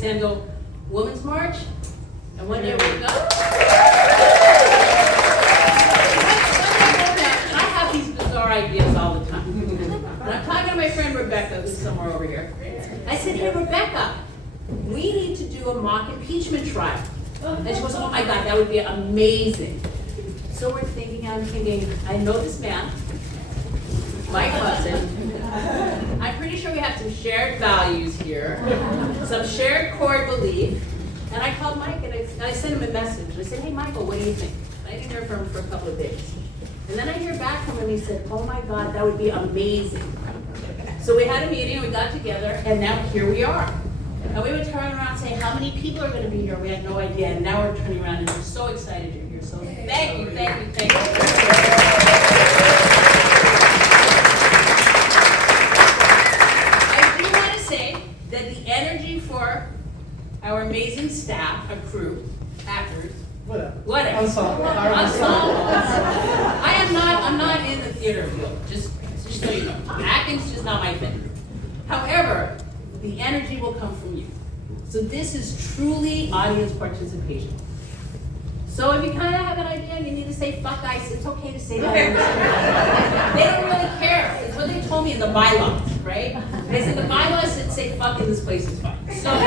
stand and go, Women's March? And one day we go, and I have these bizarre ideas all the time. And I'm talking to my friend Rebecca, who's somewhere over here. I said, hey Rebecca, we need to do a mock impeachment trial. And she goes, oh my God, that would be amazing. So we're thinking, I'm thinking, I know this man, Mike Hudson. I'm pretty sure we have some shared values here, some shared core belief. And I called Mike and I sent him a message. I said, hey Michael, what do you think? I didn't hear from him for a couple of days. And then I hear back from him and he said, oh my God, that would be amazing. So we had a meeting, we got together, and now here we are. And we would turn around and say, how many people are going to be here? We had no idea. And now we're turning around and we're so excited you're here. So thank you, thank you, thank you. I do want to say that the energy for our amazing staff, our crew, actors, whatever. Ensemble. I'm not in the theater field, just so you know. Acting's just not my thing. However, the energy will come from you. So this is truly audience participation. So if you kind of have an idea and you need to say fuck guys, it's okay to say that. They don't really care. It's what they told me in the bylaws, right? They said the bylaws said say fuck in this place is fine. So when I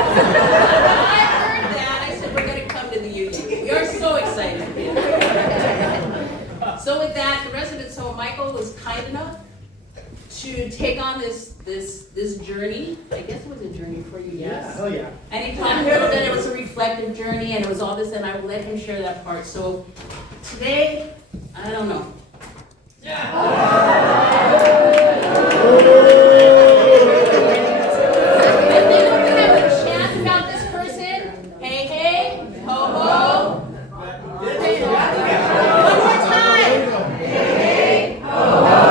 heard that, I said we're going to come to the union. We are so excited to be here. So with that, the rest of it, so Michael was kind enough to take on this journey. I guess it was a journey for you, yes? Yeah, oh yeah. And he talked a little bit, it was a reflective journey, and it was all this, and I will let him share that part. So today, I don't know. I think we're gonna have a chant about this person. Hey, hey, ho, ho. One more time. Hey, hey, ho, ho.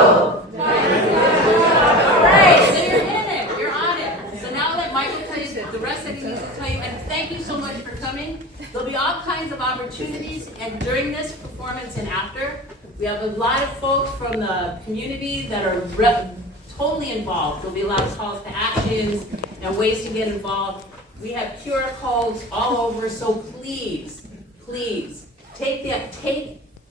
The rest that he needs to tell you, and thank you so much for coming. There'll be all kinds of opportunities, and during this performance and after, we have a lot of folks from the community that are totally involved. There'll be a lot of calls to actions and ways to get involved. We have QR codes all over, so please, please, take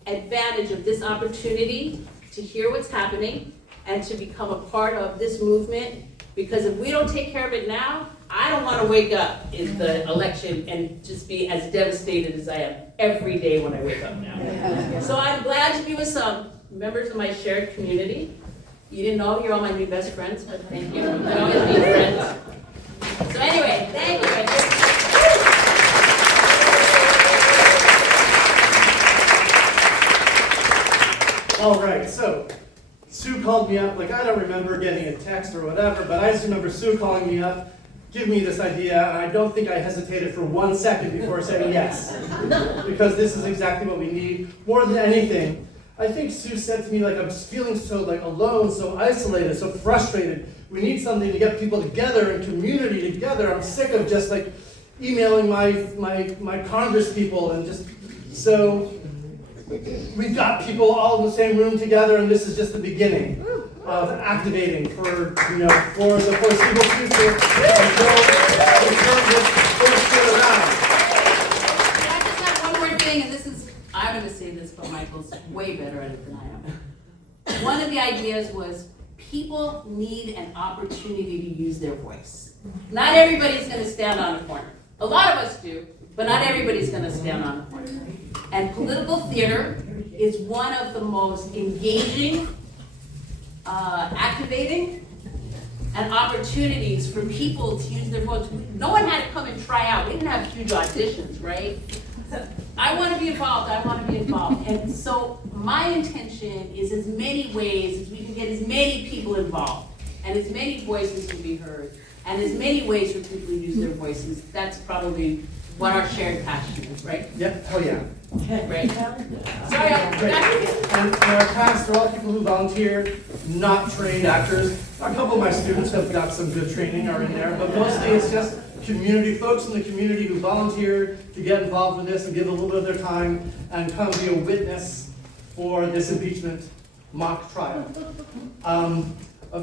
advantage of this opportunity to hear what's happening and to become a part of this movement, because if we don't take care of it now, I don't want to wake up in the election and just be as devastated as I am every day when I wake up now. So I'm glad to be with some members of my shared community. You didn't know, you're all my new best friends, but thank you. You can always be friends. So anyway, thank you. All right, so Sue called me up, like I don't remember getting a text or whatever, but I just remember Sue calling me up, give me this idea, and I don't think I hesitated for 1 second before saying yes. Because this is exactly what we need. More than anything, I think Sue said to me, like, I'm just feeling so like alone, so isolated, so frustrated. We need something to get people together and community together. I'm sick of just like emailing my Congress people and just, so we've got people all in the same room together, and this is just the beginning of activating for for the foreseeable future until this goes around. I just have one more thing, and this is, I'm going to say this, but Michael's way better at it than I am. One of the ideas was people need an opportunity to use their voice. Not everybody's going to stand on a corner. A lot of us do, but not everybody's going to stand on a corner. And political theater is one of the most engaging, activating, and opportunities for people to use their voice. No one had to come and try out. We didn't have huge auditions, right? I want to be involved. I want to be involved. And so my intention is as many ways as we can get as many people involved, and as many voices can be heard, and as many ways for people to use their voices. That's probably what our shared passion is, right? Yep, oh yeah. Right. Sorry, And our cast are all people who volunteer, not trained actors. A couple of my students have got some good training are in there, but mostly it's just community folks in the community who volunteer to get involved with this and give a little bit of their time and come be a witness for this impeachment mock trial.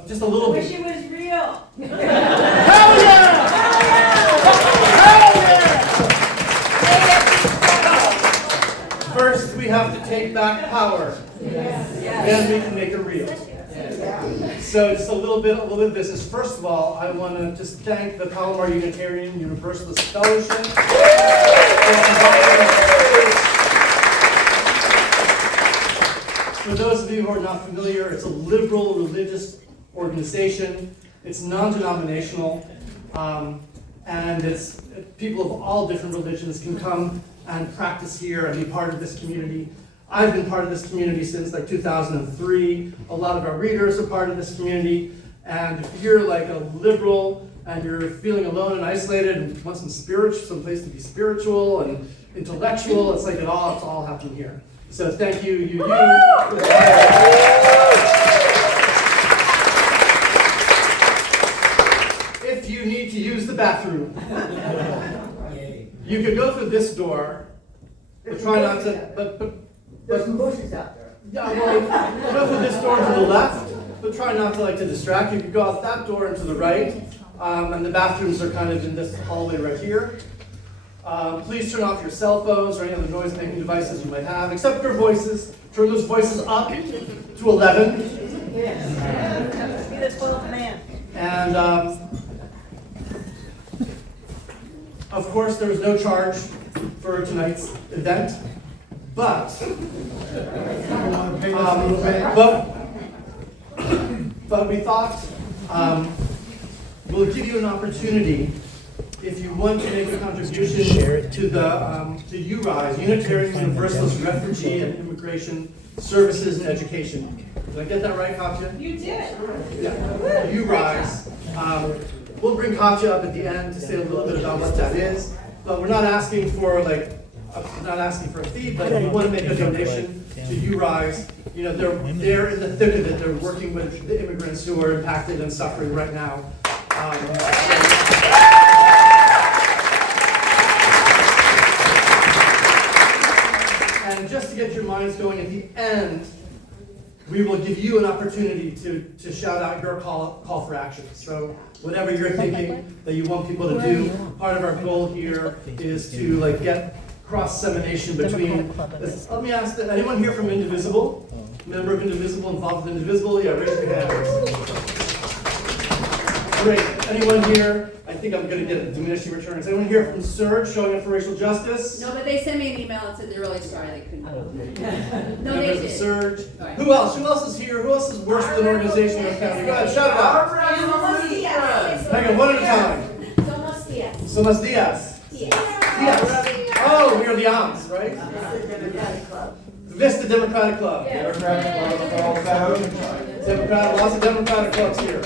Just a little bit. Wish it was real. Hell yeah! Hell yeah! have to take back power, then we can make it real. So just a little bit of business. First of all, I want to just thank the Palomar Unitarian Universalist Fellowship. For those of you who are not familiar, it's a liberal religious organization. It's non-denominational, and it's people of all different religions can come and practice here and be part of this community. I've been part of this community since like 2003. A lot of our readers are part of this community. And if you're like a liberal and you're feeling alone and isolated and want some place to be spiritual and intellectual, it's like it's all happening here. So thank you, If you need to use the bathroom, you could go through this door, but try not to, There's some bushes out there. yeah, well, go through this door to the left, but try not to distract you. You could go out that door and to the right, and the bathrooms are kind of in this hallway right here. Please turn off your cell phones or any other noise-making devices you might have, except for voices. Turn those voices up to 11. Yes. Be the 12th man. And of course, there is no charge for tonight's event, but we thought we'll give you an opportunity if you want to make a contribution to the URISE, Unitarian Universalist Refugee and Immigration Services and Education. Did I get that right, Katya? You did. Yeah, URISE. We'll bring Katya up at the end to say a little bit about what that is, but we're not asking for a fee, but if you want to make a donation to URISE, you know, they're in the thick of it. They're working with the immigrants who are impacted and suffering right now. And just to get your minds going, at the end, we will give you an opportunity to shout out your call for action. So whatever you're thinking that you want people to do, part of our goal here is to get cross-dissemination between. Let me ask, anyone here from Indivisible? Member of Indivisible, involved with Indivisible? Yeah, raise your hand. Great. Anyone here? I think I'm going to get diminishing returns. Anyone here from SURGE, showing up for racial justice? No, but they sent me an email and said they're really sorry they couldn't. No, they Members of did. SURGE. Right. Who else? Who else is here? Who else has worked with an organization in the county? Go ahead, shout it out. Hang on, one at a time. Somos Diaz. Somos Diaz. Diaz. Oh, we are the aunts, right? Vista Democratic Club. Lots of Democratic clubs here.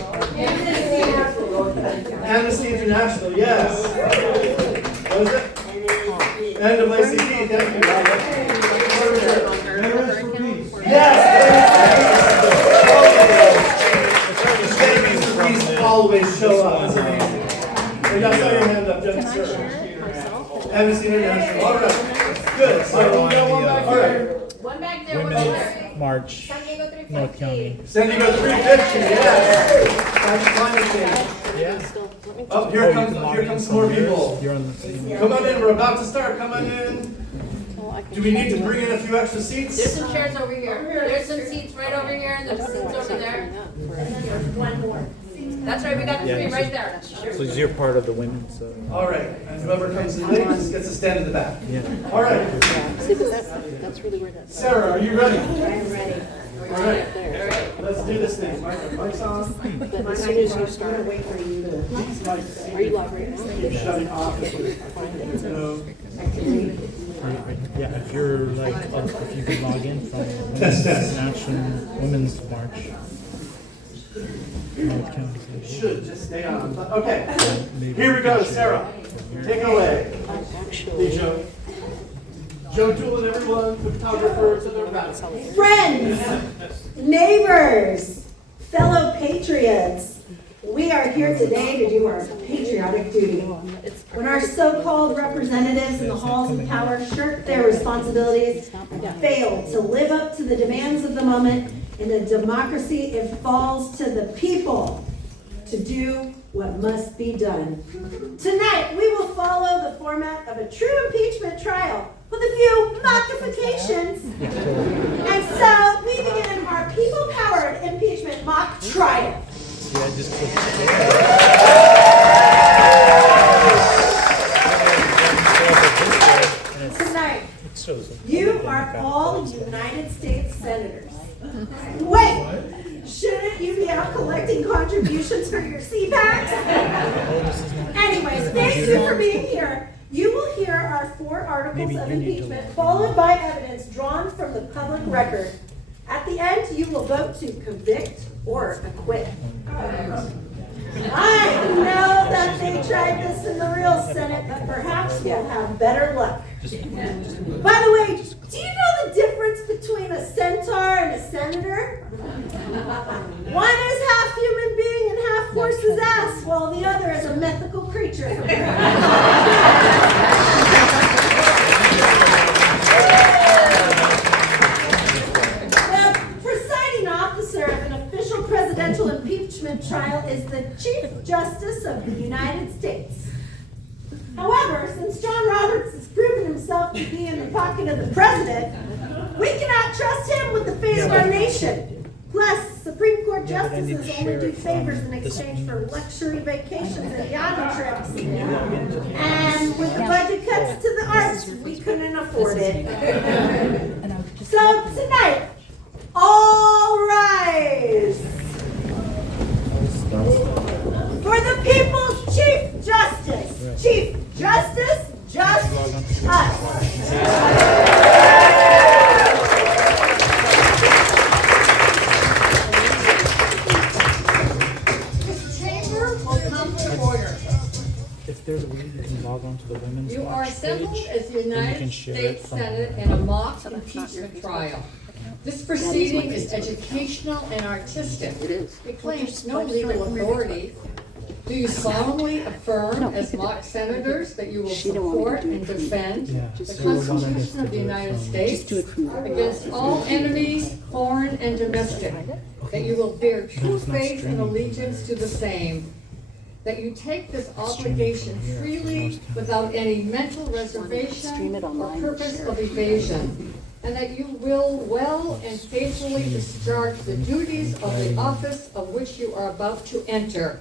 Amnesty International, yes. What is it? NAACP, thank you. Yes! Always show up. We got your hand up, Jen, sir. Amnesty International, all right. Good, so we got one back here. One back there, one back there. March, North County. San Diego 350, yes. That's climate change. Yeah. Oh, here comes some more people. You're on the same. Come on in, we're about to start, come on in. Do we need to bring in a few extra seats? There's some chairs over here. There's some seats right over here, and there's seats over there. And then there's one more. That's right, we got the three right there. So you're part of the women, so. All right, and whoever comes in late just gets to stand in the back. Yeah. All right, See, but that's really where that's. Sarah, are you ready? I'm ready. All right, let's do this thing. Mic's on. But as soon as you start, I'm gonna wait for you to. These mics are you live right now? keep shutting off. So, Yeah, if you're like, if you can log in from Test. National Women's March. North County. should just stay on. Okay, here we go, Sarah. Take it away. Actually, Hey, Joe Toole and everyone, photographer to their back. Friends, neighbors, fellow patriots, we are here today to do our patriotic duty. When our so-called representatives in the halls of power shirk their responsibilities and fail to live up to the demands of the moment, in a democracy, it falls to the people to do what must be done. Tonight, we will follow the format of a true impeachment trial. with a few modifications. And so we begin our people-powered impeachment mock trial. See, I just clicked. Tonight, It shows it. you are all United States Senators. Wait, shouldn't you be out collecting contributions for your CPACs? Anyways, thank you for being here. You will hear our 4 articles Maybe of you need to impeachment, look. followed by evidence drawn from the public record. At the end, you will vote to convict or acquit. I know that they tried this in the real Senate, but perhaps we'll have better luck. By the way, do you know the difference between a centaur and a senator? One is half human being and half horse's ass, while the other is a mythical creature. The presiding officer of an official presidential impeachment trial is the Chief Justice of the United States. However, since John Roberts has proven himself to be in the pocket of the president, we cannot trust him with the fate of our nation. Plus, Supreme Court Yeah, but I need to justices only share do it from favors in this exchange for one. luxury vacations and yachting trips. And with the budget cuts to the arts, we couldn't afford it. So tonight, all rise for the people's Chief Justice. Chief Justice, just us. This chamber will come to order. If there's a way you can log on to the women's You are watch assembled page, as the then you can United share it States from Senate in a mock impeachment trial. This proceeding is educational and artistic. It is. It claims no legal authority. Do you solemnly affirm as mock senators that you will She don't want support me to and do it. defend Yeah, the so we'll want Constitution of the to do it United from- States Just do it from there. against all enemies, foreign and domestic, that you will bear true it's not faith and streaming. allegiance to the same, that you take this obligation from here freely most times. without any mental Stream reservation it or online, purpose share of it. evasion, and that you will well and faithfully discharge the duties of the office of which you are about to enter.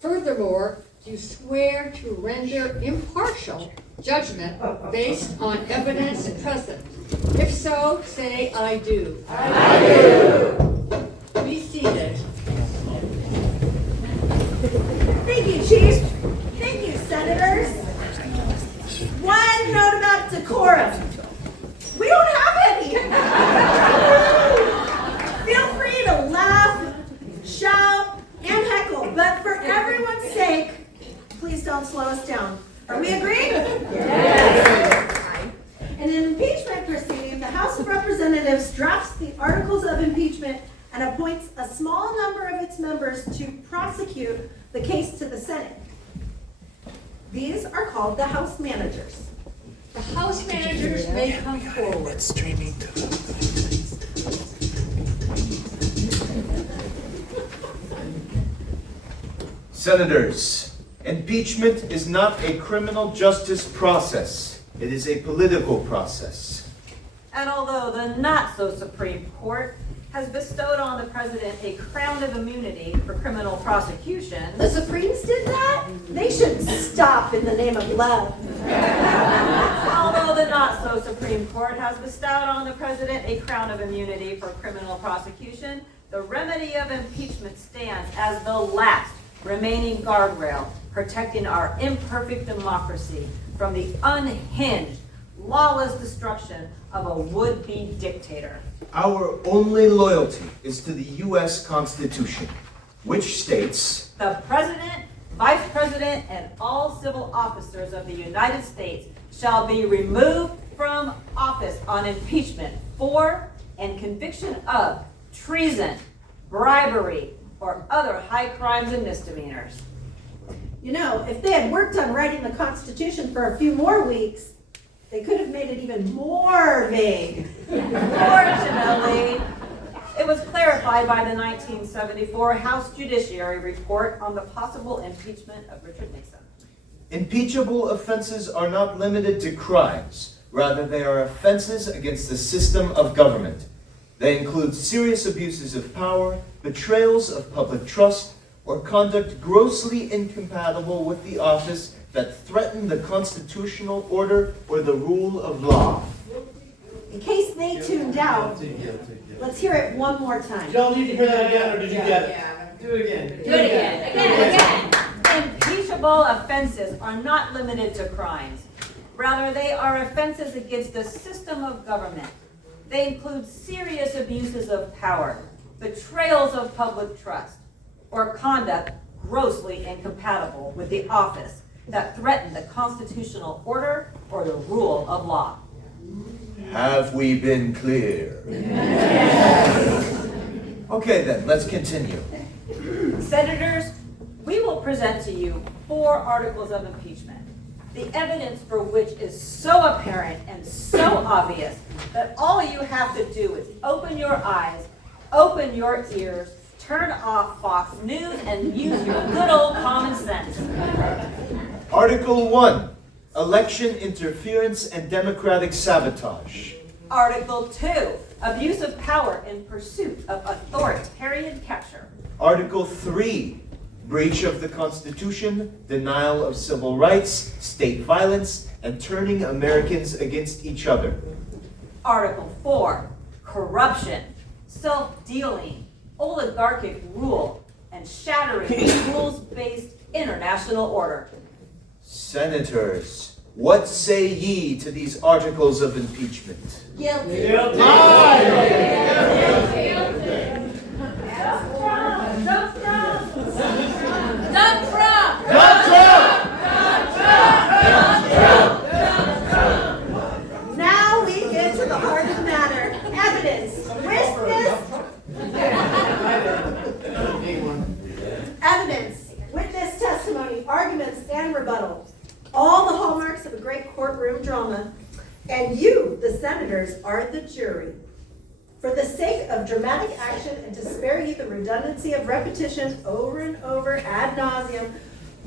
Furthermore, you swear to render impartial judgment based on evidence present. If so, say, "I do." I do. Be seated. Thank you, Chief. Thank you, Senators. One note about decorum. We don't have any. Feel free to laugh, shout, and heckle, but for everyone's sake, please don't slow us down. Are we agreed? Yes. In an impeachment proceeding, the House of Representatives drafts the articles of impeachment and appoints a small number of its members to prosecute the case to the Senate. These are called the House managers. The House managers may come forward. Streaming to Senators, impeachment is not a criminal justice process. It is a political process. And although the not-so-Supreme Court has bestowed on the president a crown of immunity for criminal prosecution, The Supremes did that? They should stop in the name of love. although the not-so-Supreme Court has bestowed on the president a crown of immunity for criminal prosecution, the remedy of impeachment stands as the last remaining guardrail protecting our imperfect democracy from the unhinged, lawless destruction of a would-be dictator. Our only loyalty is to the U.S. Constitution, which states, The President, Vice President, and all civil officers of the United States shall be removed from office on impeachment for and conviction of treason, bribery, or other high crimes and misdemeanors. You know, if they had worked on writing the Constitution for a few more weeks, they could have made it even more vague. Fortunately, it was clarified by the 1974 House Judiciary Report on the possible impeachment of Richard Nixon. impeachable offenses are not limited to crimes, Rather, they are offenses against the system of government. They include serious abuses of power, betrayals of public trust, or conduct grossly incompatible with the office that threaten the constitutional order or the rule of law. In case they tuned out, let's hear it one more time. Y'all need to hear that again, or did you get it? Do it again. Do it again. Impeachable offenses are not limited to crimes. Rather, they are offenses against the system of government. They include serious abuses of power, betrayals of public trust, or conduct grossly incompatible with the office that threaten the constitutional order or the rule of law. Have we been clear? Okay then, let's continue. Senators, we will present to you 4 articles of impeachment, the evidence for which is so apparent and so obvious that all you have to do is open your eyes, open your ears, turn off Fox News, and use your good old common sense. Article 1, Election Interference and Democratic Sabotage. Article 2, abuse of power in pursuit of authoritarian capture. Article 3, breach of the Constitution, denial of civil rights, state violence, and turning Americans against each other. Article 4, corruption, self-dealing, oligarchic rule, and shattering the rules-based international order. Senators, what say ye to these articles of impeachment? Guilty. Now we get to the heart of the matter. Evidence. Evidence, witness testimony, arguments, and rebuttal. All the hallmarks of a great courtroom drama. And you, the senators, are the jury. For the sake of dramatic action and to spare you the redundancy of repetition over and over ad nauseum,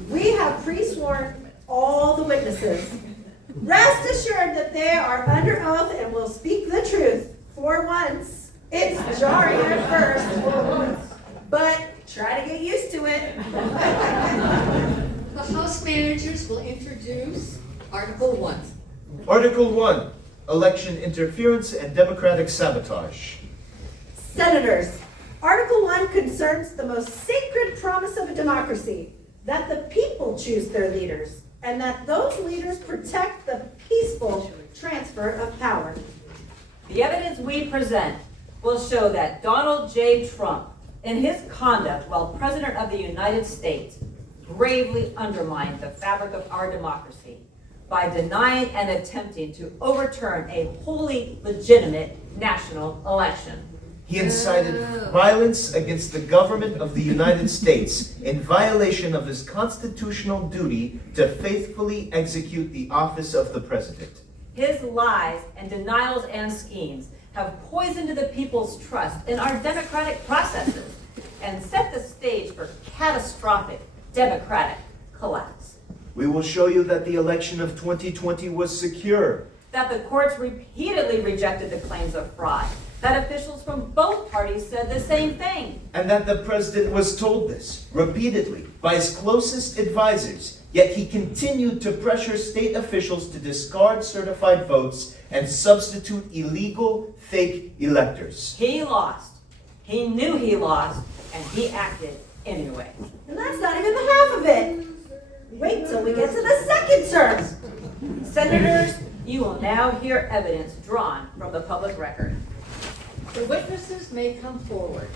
we have pre-sworn all the witnesses. Rest assured that they are under oath and will speak the truth. For once, it's jarring at first, but try to get used to it. The House managers will introduce Article 1. Article 1, Election Interference and Democratic Sabotage. Senators, Article 1 concerns the most sacred promise of a democracy, that the people choose their leaders, and that those leaders protect the peaceful transfer of power. The evidence we present will show that Donald J. Trump, in his conduct while President of the United States, gravely undermined the fabric of our democracy by denying and attempting to overturn a wholly legitimate national election. He incited violence against the government of the United States in violation of his constitutional duty to faithfully execute the office of the president. His lies and denials and schemes have poisoned the people's trust in our democratic processes and set the stage for catastrophic democratic collapse. We will show you that the election of 2020 was secure, That the courts repeatedly rejected the claims of fraud, that officials from both parties said the same thing, and that the president was told this repeatedly by his closest advisors, yet he continued to pressure state officials to discard certified votes and substitute illegal, fake electors. He lost. He knew he lost, and he acted anyway. And that's not even the half of it. Wait till we get to the second term. Senators, you will now hear evidence drawn from the public record. The witnesses may come forward.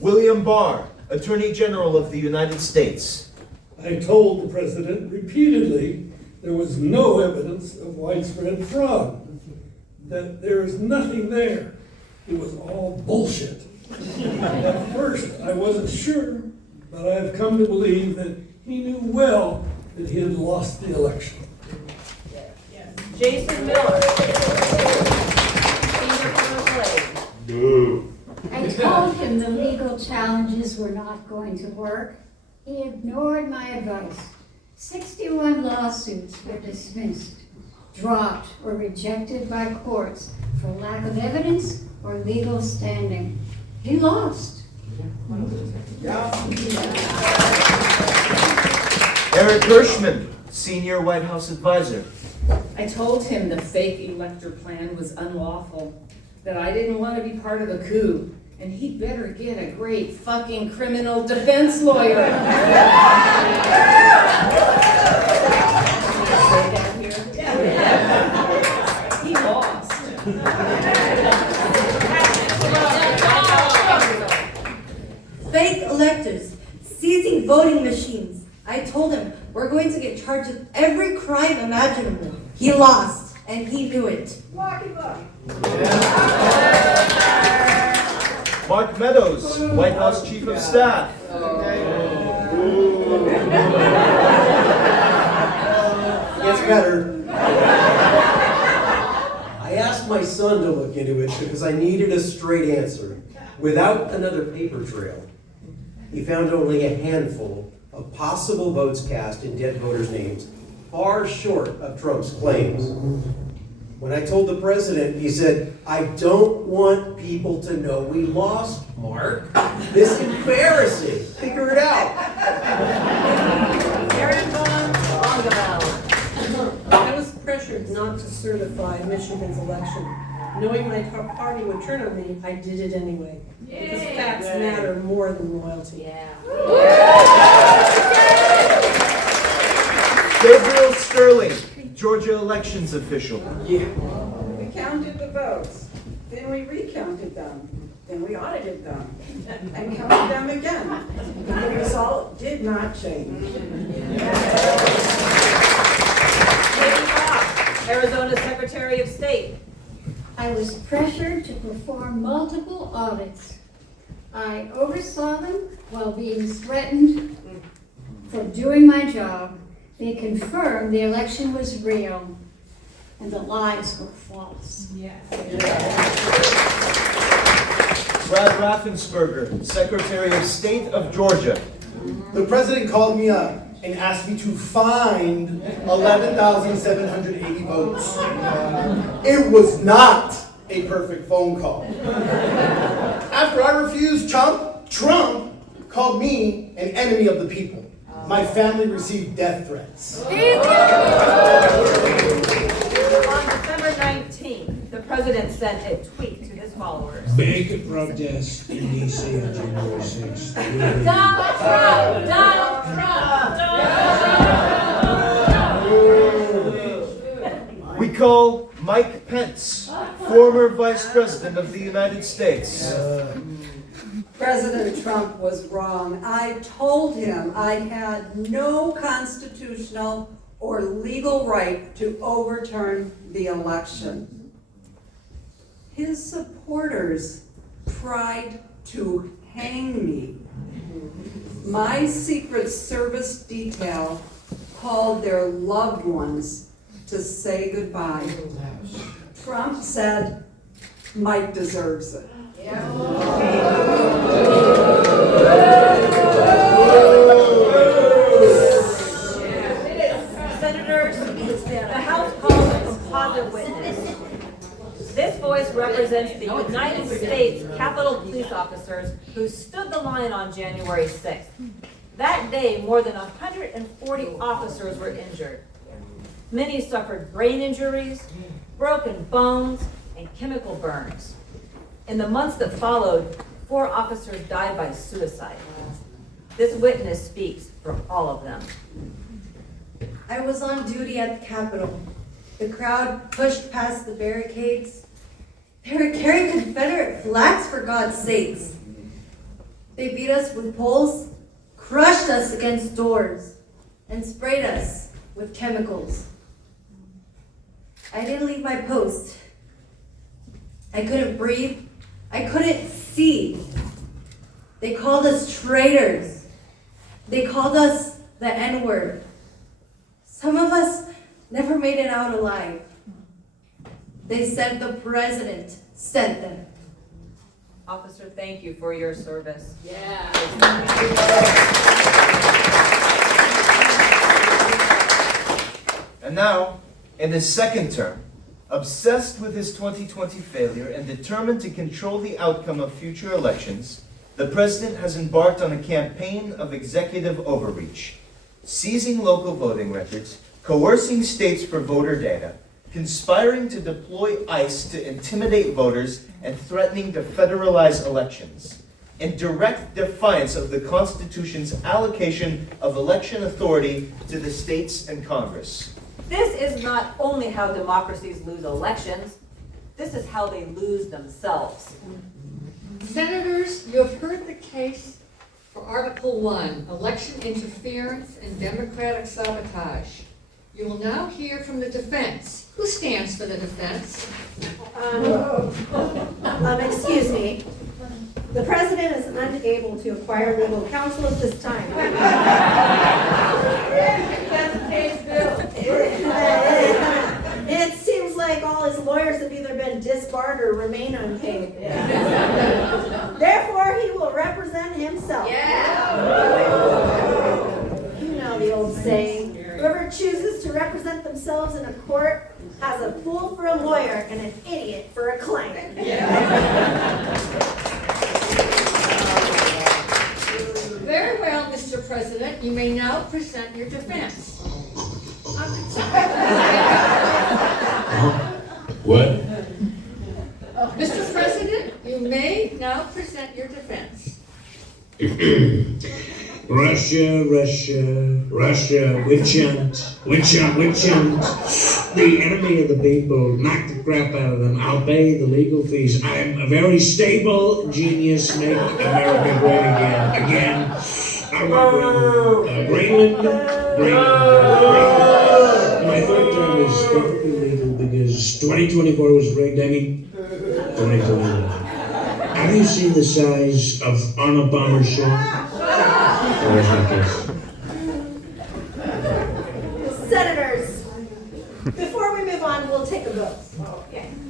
William Barr, Attorney General of the United States. I told the president repeatedly there was no evidence of widespread fraud, that there is nothing there. It was all bullshit. At first, I wasn't sure, but I've come to believe that he knew well that he had lost the election. Jason Miller. Senior First Lady. I told him the legal challenges were not going to work. He ignored my advice. 61 lawsuits were dismissed, dropped, or rejected by courts for lack of evidence or legal standing. He lost. Eric HERSCHMANN, Senior White House Advisor. I told him the fake elector plan was unlawful, that I didn't want to be part of a coup, and he'd better get a great fucking criminal defense lawyer. He lost. Fake electors, seizing voting machines. I told him, we're going to get charged with every crime imaginable. He lost, and he knew it. Mark MEADOWS, White House Chief of Staff. Gets better. I asked my son to look into it because I needed a straight answer without another paper trail. He found only a handful of possible votes cast in dead voters' names, far short of Trump's claims. When I told the president, he said, I don't want people to know we lost, Mark. This is embarrassing. Figure it out. I was pressured not to certify Michigan's election. Knowing my party would turn on me, I did it anyway. Because facts matter more than loyalty. Gabriel Sterling, Georgia elections official. We counted the votes, then we recounted them, then we audited them, and counted them again. The result did not change. Arizona Secretary of State. I was pressured to perform multiple audits. I oversaw them while being threatened for doing my job. They confirmed the election was real and the lies were false. Brad Raffensperger, Secretary of State of Georgia. The president called me up and asked me to find 11,780 votes. It was not a perfect phone call. After I refused, Trump called me an enemy of the people. My family received death threats. On December 19th, the president sent a tweet to his followers. Make a protest in D.C. on January 6th. Donald Trump! Donald Trump! We call Mike Pence, former Vice President of the United States. President Trump was wrong. I told him I had no constitutional or legal right to overturn the election. His supporters tried to hang me. My Secret Service detail called their loved ones to say goodbye. Trump said, Mike deserves it. Senators, the House calls a composite witness. This voice represents the United States Capitol Police officers who stood the line on January 6th. That day, more than 140 officers were injured. Many suffered brain injuries, broken bones, and chemical burns. In the months that followed, 4 officers died by suicide. This witness speaks for all of them. I was on duty at the Capitol. The crowd pushed past the barricades. They were carrying Confederate flags, for God's sakes. They beat us with poles, crushed us against doors, and sprayed us with chemicals. I didn't leave my post. I couldn't breathe. I couldn't see. They called us traitors. They called us the N-word. Some of us never made it out alive. They said the president sent them. Officer, thank you for your service. Yeah. And now, in his second term, obsessed with his 2020 failure and determined to control the outcome of future elections, the president has embarked on a campaign of executive overreach, seizing local voting records, coercing states for voter data, conspiring to deploy ICE to intimidate voters, and threatening to federalize elections, in direct defiance of the Constitution's allocation of election authority to the states and Congress. This is not only how democracies lose elections, this is how they lose themselves. Senators, you have heard the case for Article 1, election interference and democratic sabotage. You will now hear from the defense. Who stands for the defense? Excuse me. The president is unable to acquire legal counsel at this time. It seems like all his lawyers have either been disbarred or remain unpaid. Therefore, he will represent himself. You know the old saying, whoever chooses to represent themselves in a court has a fool for a lawyer and an idiot for a client. Very well, Mr. President, you may now present your defense. What? Mr. President, you may now present your defense. Russia, witch hunt. The enemy of the people, knock the crap out of them. I'll pay the legal fees. I'm a very stable genius, make America great again. I want Greenland. My third term is perfectly legal because 2024 was rigged. I mean, 2021. Have you seen the size of Arnold Palmer's ship? Senators, before we move on, we'll take a vote.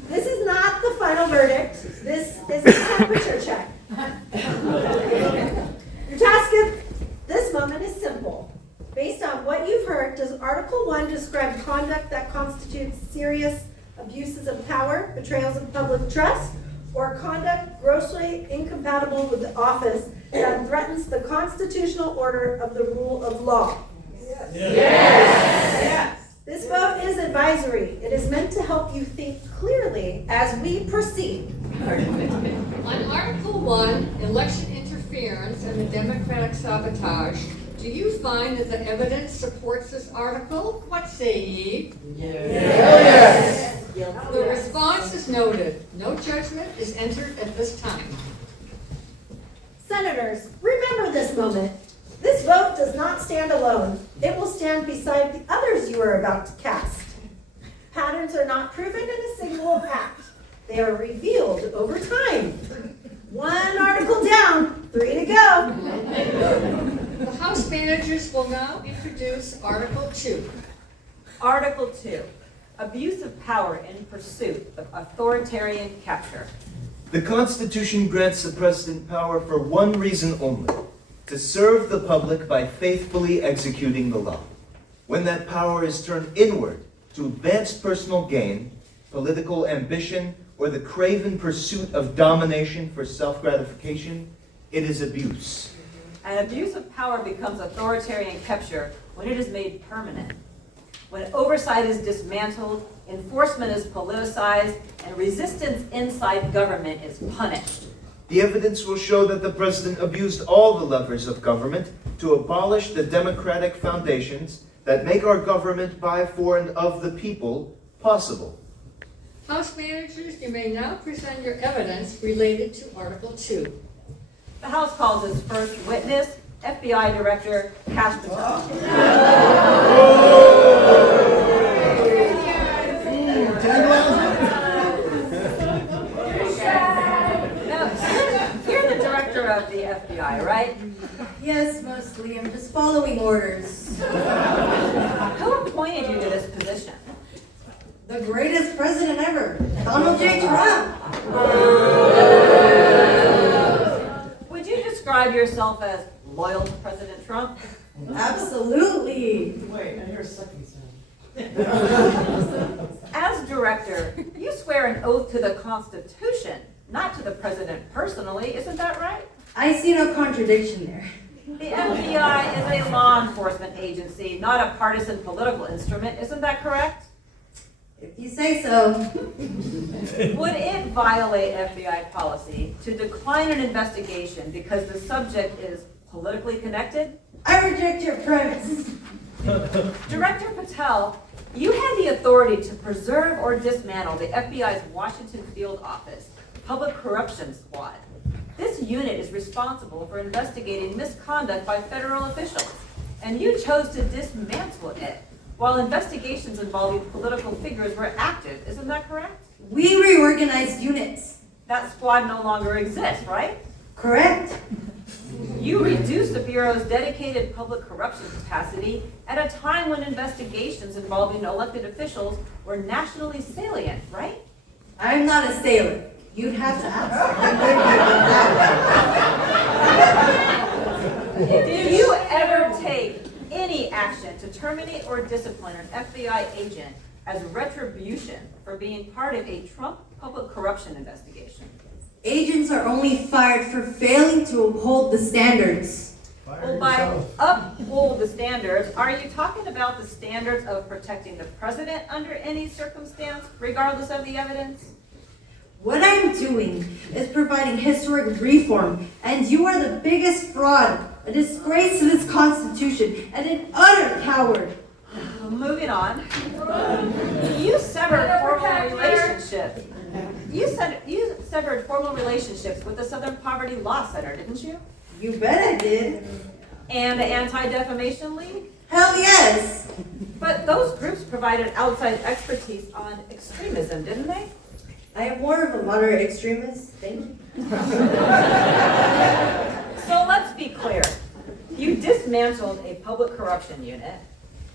This is not the final verdict. This is a temperature check. Your task at this moment is simple. Based on what you've heard, does Article 1 describe conduct that constitutes serious abuses of power, betrayals of public trust, or conduct grossly incompatible with the office that threatens the constitutional order of the rule of law? Yes. This vote is advisory. It is meant to help you think clearly as we proceed. On Article 1, election interference and the democratic sabotage, do you find that the evidence supports this article? What say ye? Yes. The response is noted. No judgment is entered at this time. Senators, remember this moment. This vote does not stand alone. It will stand beside the others you are about to cast. Patterns are not proven in a single act. They are revealed over time. One article down, 3 to go. The House managers will now introduce Article 2. Article 2, abuse of power in pursuit of authoritarian capture. The Constitution grants the President power for one reason only, to serve the public by faithfully executing the law. When that power is turned inward to advance personal gain, political ambition, or the craven pursuit of domination for self-gratification, it is abuse. An abuse of power becomes authoritarian capture when it is made permanent. When oversight is dismantled, enforcement is politicized, and resistance inside government is punished. The evidence will show that the President abused all the levers of government to abolish the democratic foundations that make our government by, for, and of the people possible. House managers, you may now present your evidence related to Article 2. The House calls its first witness, FBI Director KASH PATEL. You're the director of the FBI, right? Yes, mostly. I'm just following orders. Who appointed you to this position? The greatest president ever, Donald J. Trump. describe yourself as loyal to President Trump? Absolutely. Wait, I hear a second sound. As director, you swear an oath to the Constitution, not to the president personally, isn't that right? I see no contradiction there. The FBI is a law enforcement agency, not a partisan political instrument, isn't that correct? If you say so. Would it violate FBI policy to decline an investigation because the subject is politically connected? I reject your premise. Director Patel, you had the authority to preserve or dismantle the FBI's Washington Field Office Public Corruption Squad. This unit is responsible for investigating misconduct by federal officials, and you chose to dismantle it while investigations involving political figures were active. Isn't that correct? We reorganized units. That squad no longer exists, right? Correct. You reduced the Bureau's dedicated public corruption capacity at a time when investigations involving elected officials were nationally salient, right? I'm not a sailor. You'd have to ask. Did you ever take any action to terminate or discipline an FBI agent as retribution for being part of a Trump public corruption investigation? Agents are only fired for failing to uphold the standards. Well, by uphold the standards, are you talking about the standards of protecting the president under any circumstance, regardless of the evidence? What I'm doing is providing historic reform, and you are the biggest fraud, a disgrace to this Constitution, and an utter coward. Moving on. You severed formal relationships. You severed formal relationships with the Southern Poverty Law Center, didn't you? You bet I did. And the Anti-Defamation League? Hell yes. But those groups provided outside expertise on extremism, didn't they? I am more of a moderate extremist. Thank you. So let's be clear. You dismantled a public corruption unit.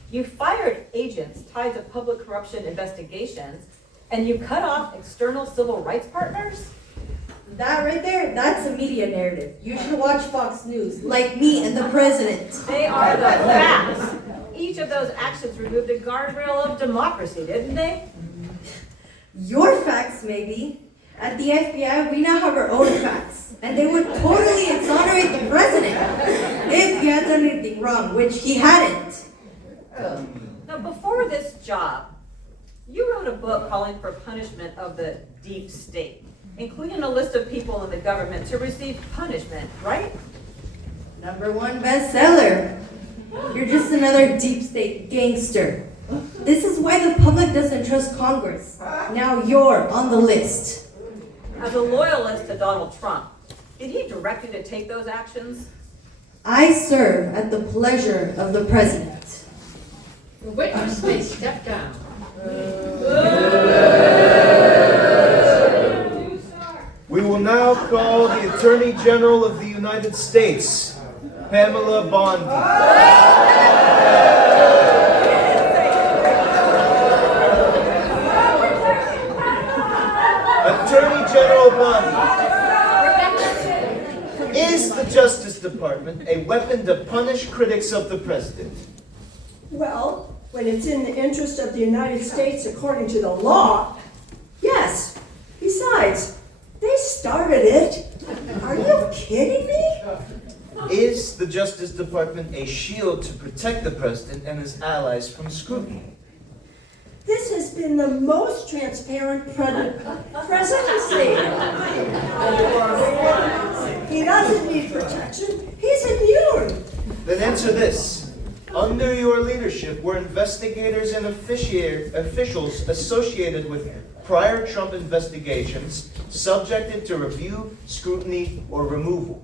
You fired agents tied to public corruption investigations, and you cut off external civil rights partners? That right there, that's a media narrative. You should watch Fox News, like me and the president. They are the facts. Each of those actions removed a guardrail of democracy, didn't they? Your facts, maybe. At the FBI, we now have our own facts, and they would totally exonerate the president if he had done anything wrong, which he hadn't. Now, before this job, you wrote a book calling for punishment of the deep state, including a list of people in the government to receive punishment, right? #1 bestseller. You're just another deep state gangster. This is why the public doesn't trust Congress. Now you're on the list. As a loyalist to Donald Trump, did he direct you to take those actions? I serve at the pleasure of the president. The witness may step down. We will now call the Attorney General of the United States, Pamela Bondi. Attorney General Bondi, is the Justice Department a weapon to punish critics of the president? Well, when it's in the interest of the United States according to the law, yes. Besides, they started it. Are you kidding me? Is the Justice Department a shield to protect the president and his allies from scrutiny? This has been the most transparent presidency. He doesn't need protection. He's immune. Then answer this. Under your leadership, were investigators and officials associated with prior Trump investigations subjected to review, scrutiny, or removal?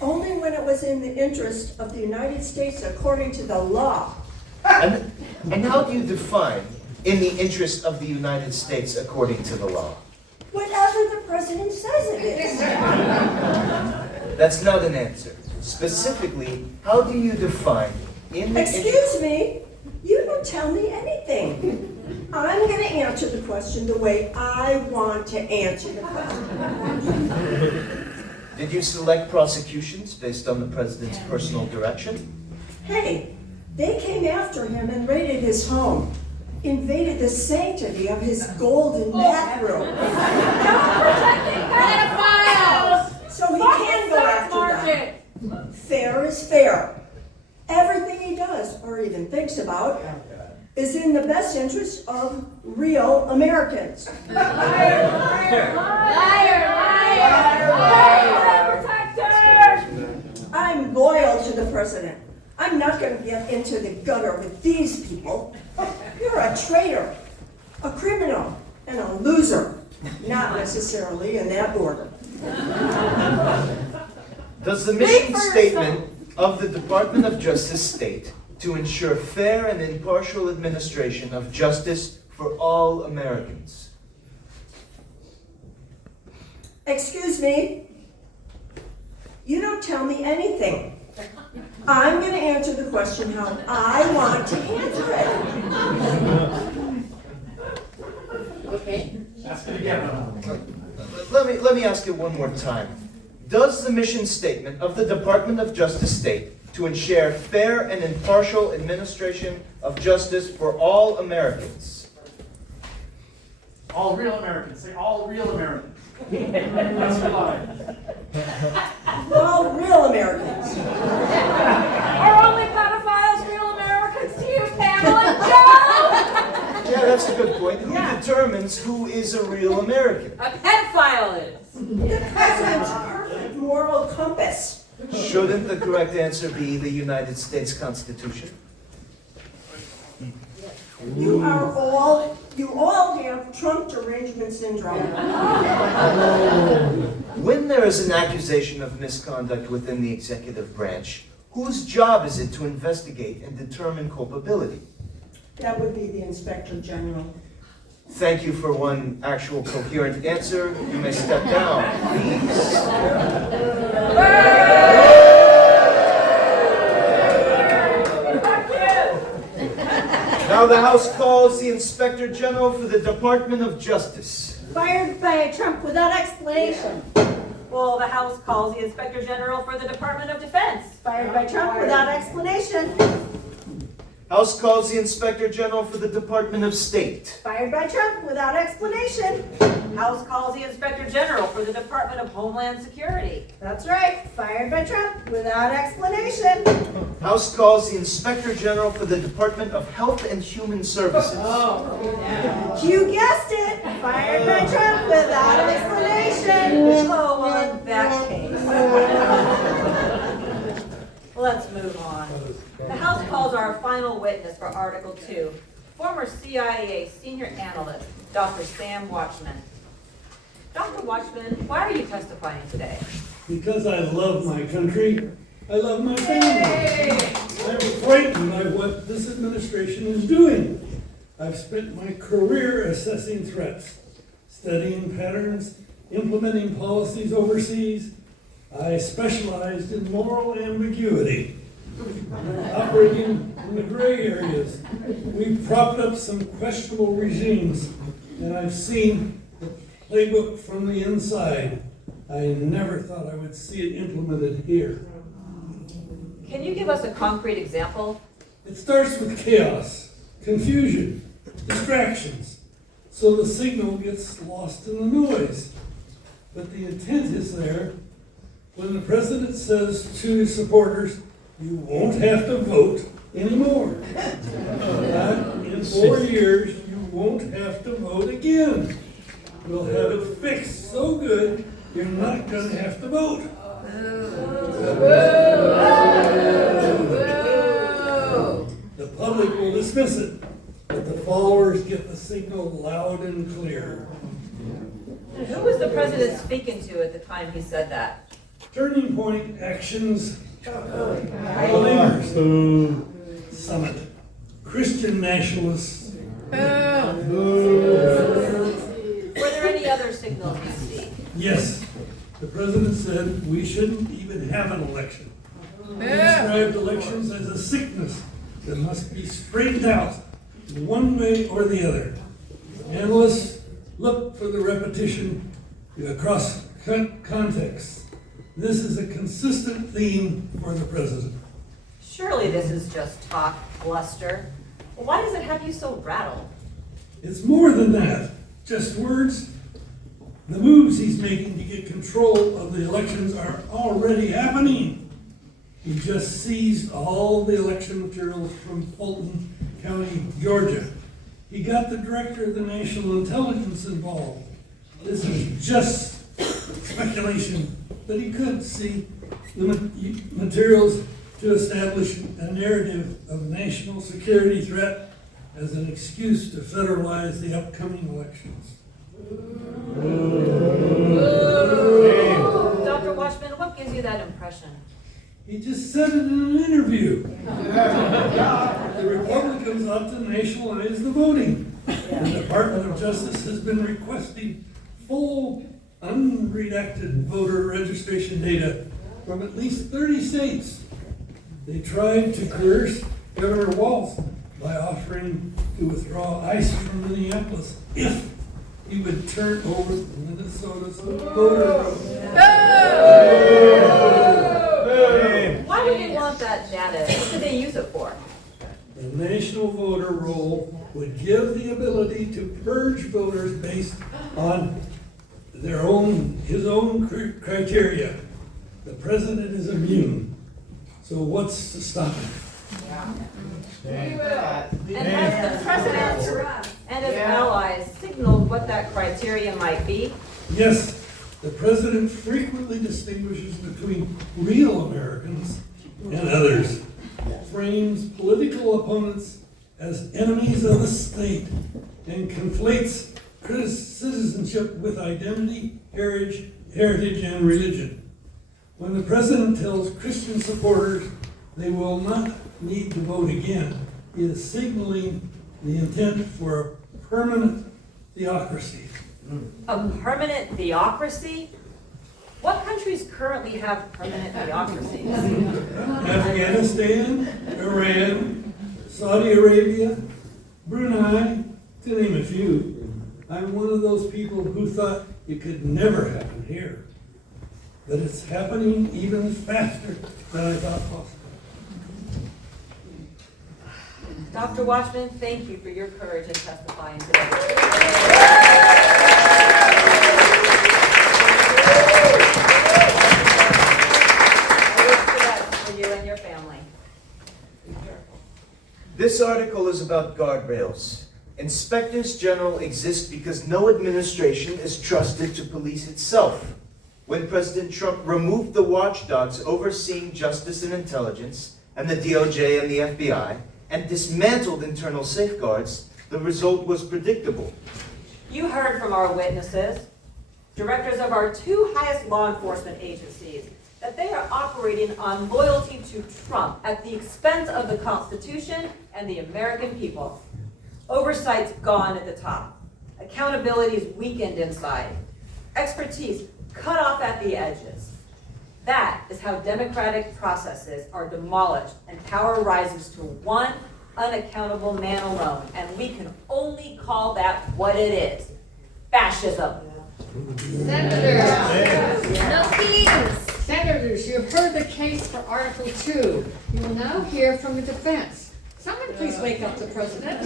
Only when it was in the interest of the United States according to the law. And how do you define in the interest of the United States according to the law? Whatever the president says it is. That's not an answer. Specifically, how do you define in the Excuse me, you don't tell me anything. I'm going to answer the question the way I want to answer the question. Did you select prosecutions based on the president's personal direction? Hey, they came after him and raided his home, invaded the sanctity of his golden bathroom. Pedophiles! So he can go after them. Fair is fair. Everything he does, or even thinks about, is in the best interest of real Americans. Liar, liar, liar, liar, liar, protector! I'm loyal to the president. I'm not going to get into the gutter with these people. You're a traitor, a criminal, and a loser. Not necessarily in that order. Does the mission statement of the Department of Justice state to ensure fair and impartial administration of justice for all Americans? Excuse me? You don't tell me anything. I'm going to answer the question how I want to answer it. Okay. Ask it again. Let me ask it one more time. Does the mission statement of the Department of Justice state to ensure fair and impartial administration of justice for all Americans? All real Americans. Say all real Americans. That's your line. All real Americans. Are only pedophiles real Americans to you, Pamela and Joe? Yeah, that's a good point. Who determines who is a real American? A pedophile is. The president's perfect moral compass. Shouldn't the correct answer be the United States Constitution? You all have Trump derangement syndrome. When there is an accusation of misconduct within the executive branch, whose job is it to investigate and determine culpability? That would be the Inspector General. Thank you for one actual coherent answer. You may step down, please. Now the House calls the Inspector General for the Department of Justice. Fired by Trump without explanation. Well, the House calls the Inspector General for the Department of Defense. Fired by Trump without explanation. House calls the Inspector General for the Department of State. Fired by Trump without explanation. House calls the Inspector General for the Department of Homeland Security. That's right. Fired by Trump without explanation. House calls the Inspector General for the Department of Health and Human Services. You guessed it. Fired by Trump without explanation. Oh, well, in that case. Let's move on. The House calls our final witness for Article 2, former CIA senior analyst, Dr. Sam Watchman. Dr. Watchman, why are you testifying today? Because I love my country, I love my family. I'm frightened by what this administration is doing. I've spent my career assessing threats, studying patterns, implementing policies overseas. I specialized in moral ambiguity, operating in the gray areas. We've propped up some questionable regimes, and I've seen the playbook from the inside. I never thought I would see it implemented here. Can you give us a concrete example? It starts with chaos, confusion, distractions, so the signal gets lost in the noise. But the intent is there. When the president says to his supporters, you won't have to vote anymore. In 4 years, you won't have to vote again. We'll have it fixed so good, you're not going to have to vote. The public will dismiss it, but the followers get the signal loud and clear. Who was the president speaking to at the time he said that? Turning Point Actions Believers Summit. Christian nationalists. Were there any other signals you see? Yes. The president said we shouldn't even have an election. He described elections as a sickness that must be straightened out one way or the other. Analysts look for the repetition across contexts. This is a consistent theme for the president. Surely this is just talk, bluster. Why does it have you so rattled? It's more than that, just words. The moves he's making to get control of the elections are already happening. He just seized all the election materials from Fulton County, Georgia. He got the director of the National Intelligence involved. This is just speculation, but he could see the materials to establish a narrative of national security threat as an excuse to federalize the upcoming elections. Dr. Watchman, what gives you that impression? He just said it in an interview. The Republicans ought to nationalize the voting. The Department of Justice has been requesting full, unredacted voter registration data from at least 30 states. They tried to coerce Governor Walz by offering to withdraw ICE from Minneapolis if he would turn over Minnesota's voter roll. Why would they want that data? What did they use it for? The national voter roll would give the ability to purge voters based on his own criteria. The president is immune. So what's to stop him? And has the president and his allies signaled what that criteria might be? Yes, the president frequently distinguishes between real Americans and others, frames political opponents as enemies of the state, and conflates citizenship with identity, heritage, and religion. When the president tells Christian supporters they will not need to vote again, he is signaling the intent for a permanent theocracy. A permanent theocracy? What countries currently have permanent theocracies? Afghanistan, Iran, Saudi Arabia, Brunei, to name a few. I'm one of those people who thought it could never happen here. But it's happening even faster than I thought possible. Dr. Watchman, thank you for your courage in testifying today. For you and your family. This article is about guardrails. Inspectors General exist because no administration is trusted to police itself. When President Trump removed the watchdogs overseeing justice and intelligence, and the DOJ and the FBI, and dismantled internal safeguards, the result was predictable. You heard from our witnesses, directors of our two highest law enforcement agencies, that they are operating on loyalty to Trump at the expense of the Constitution and the American people. Oversight's gone at the top. Accountability is weakened inside. Expertise cut off at the edges. That is how democratic processes are demolished and power rises to one unaccountable man alone. And we can only call that what it is: fascism. Senators, you have heard the case for Article 2. You will now hear from the defense. Someone please wake up the president.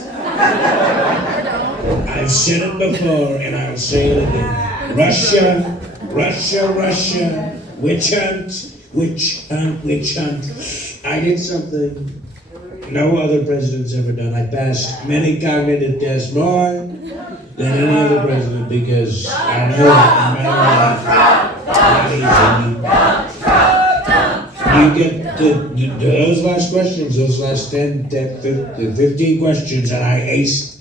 I've said it before and I'll say it again. Russia, Russia, Russia, witch hunt, witch hunt, witch hunt. I did something no other president's ever done. I passed many cognitive tests more than any other president because I know you get those last questions, those last 10, 15 questions, and I aced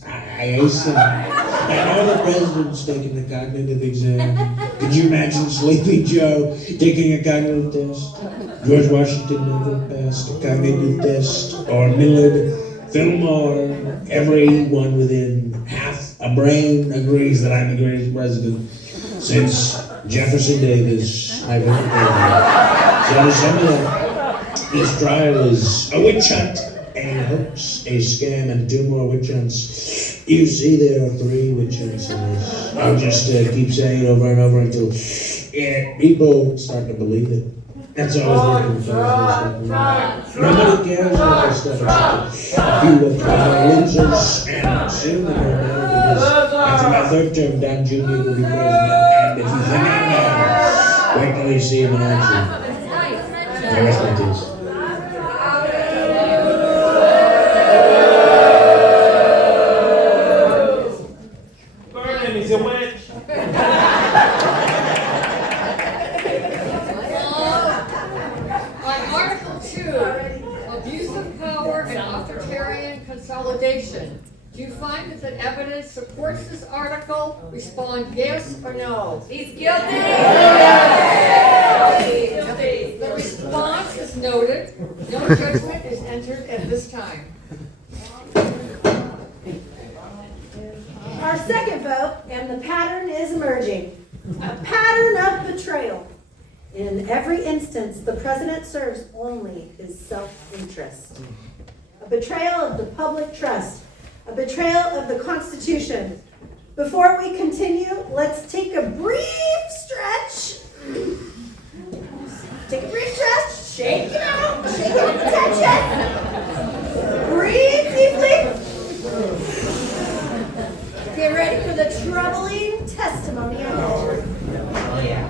them. And all the presidents taking the cognitive exam. Could you imagine Sleepy Joe taking a cognitive test? George Washington never passed a cognitive test, or Millard, Fillmore, everyone within half a brain agrees that I'm the greatest president since Jefferson Davis. I've ever heard. So to sum it up, this trial is a witch hunt, a hoax, a scam, and 2 more witch hunts. You see, there are 3 witch hunts in this. I'll just keep saying it over and over until Yeah, people start to believe it. That's always the concern. Nobody cares about this stuff. You will probably losers, and soon they're going to know because after my third term, Don Jr. will be president. And if you think I'm mad, wait till you see him in action. I rest my case. He's a witch. On Article 2, abuse of power and authoritarian consolidation. Do you find that the evidence supports this article? Respond yes or no. He's guilty! Guilty. The response is noted. No judgment is entered at this time. Our second vote, and the pattern is emerging. A pattern of betrayal. In every instance, the president serves only his self-interest. A betrayal of the public trust. A betrayal of the Constitution. Before we continue, let's take a brief stretch. Take a brief stretch. Shake it out. Shake it into tension. Breathe deeply. Get ready for the troubling testimony ahead. Oh, yeah.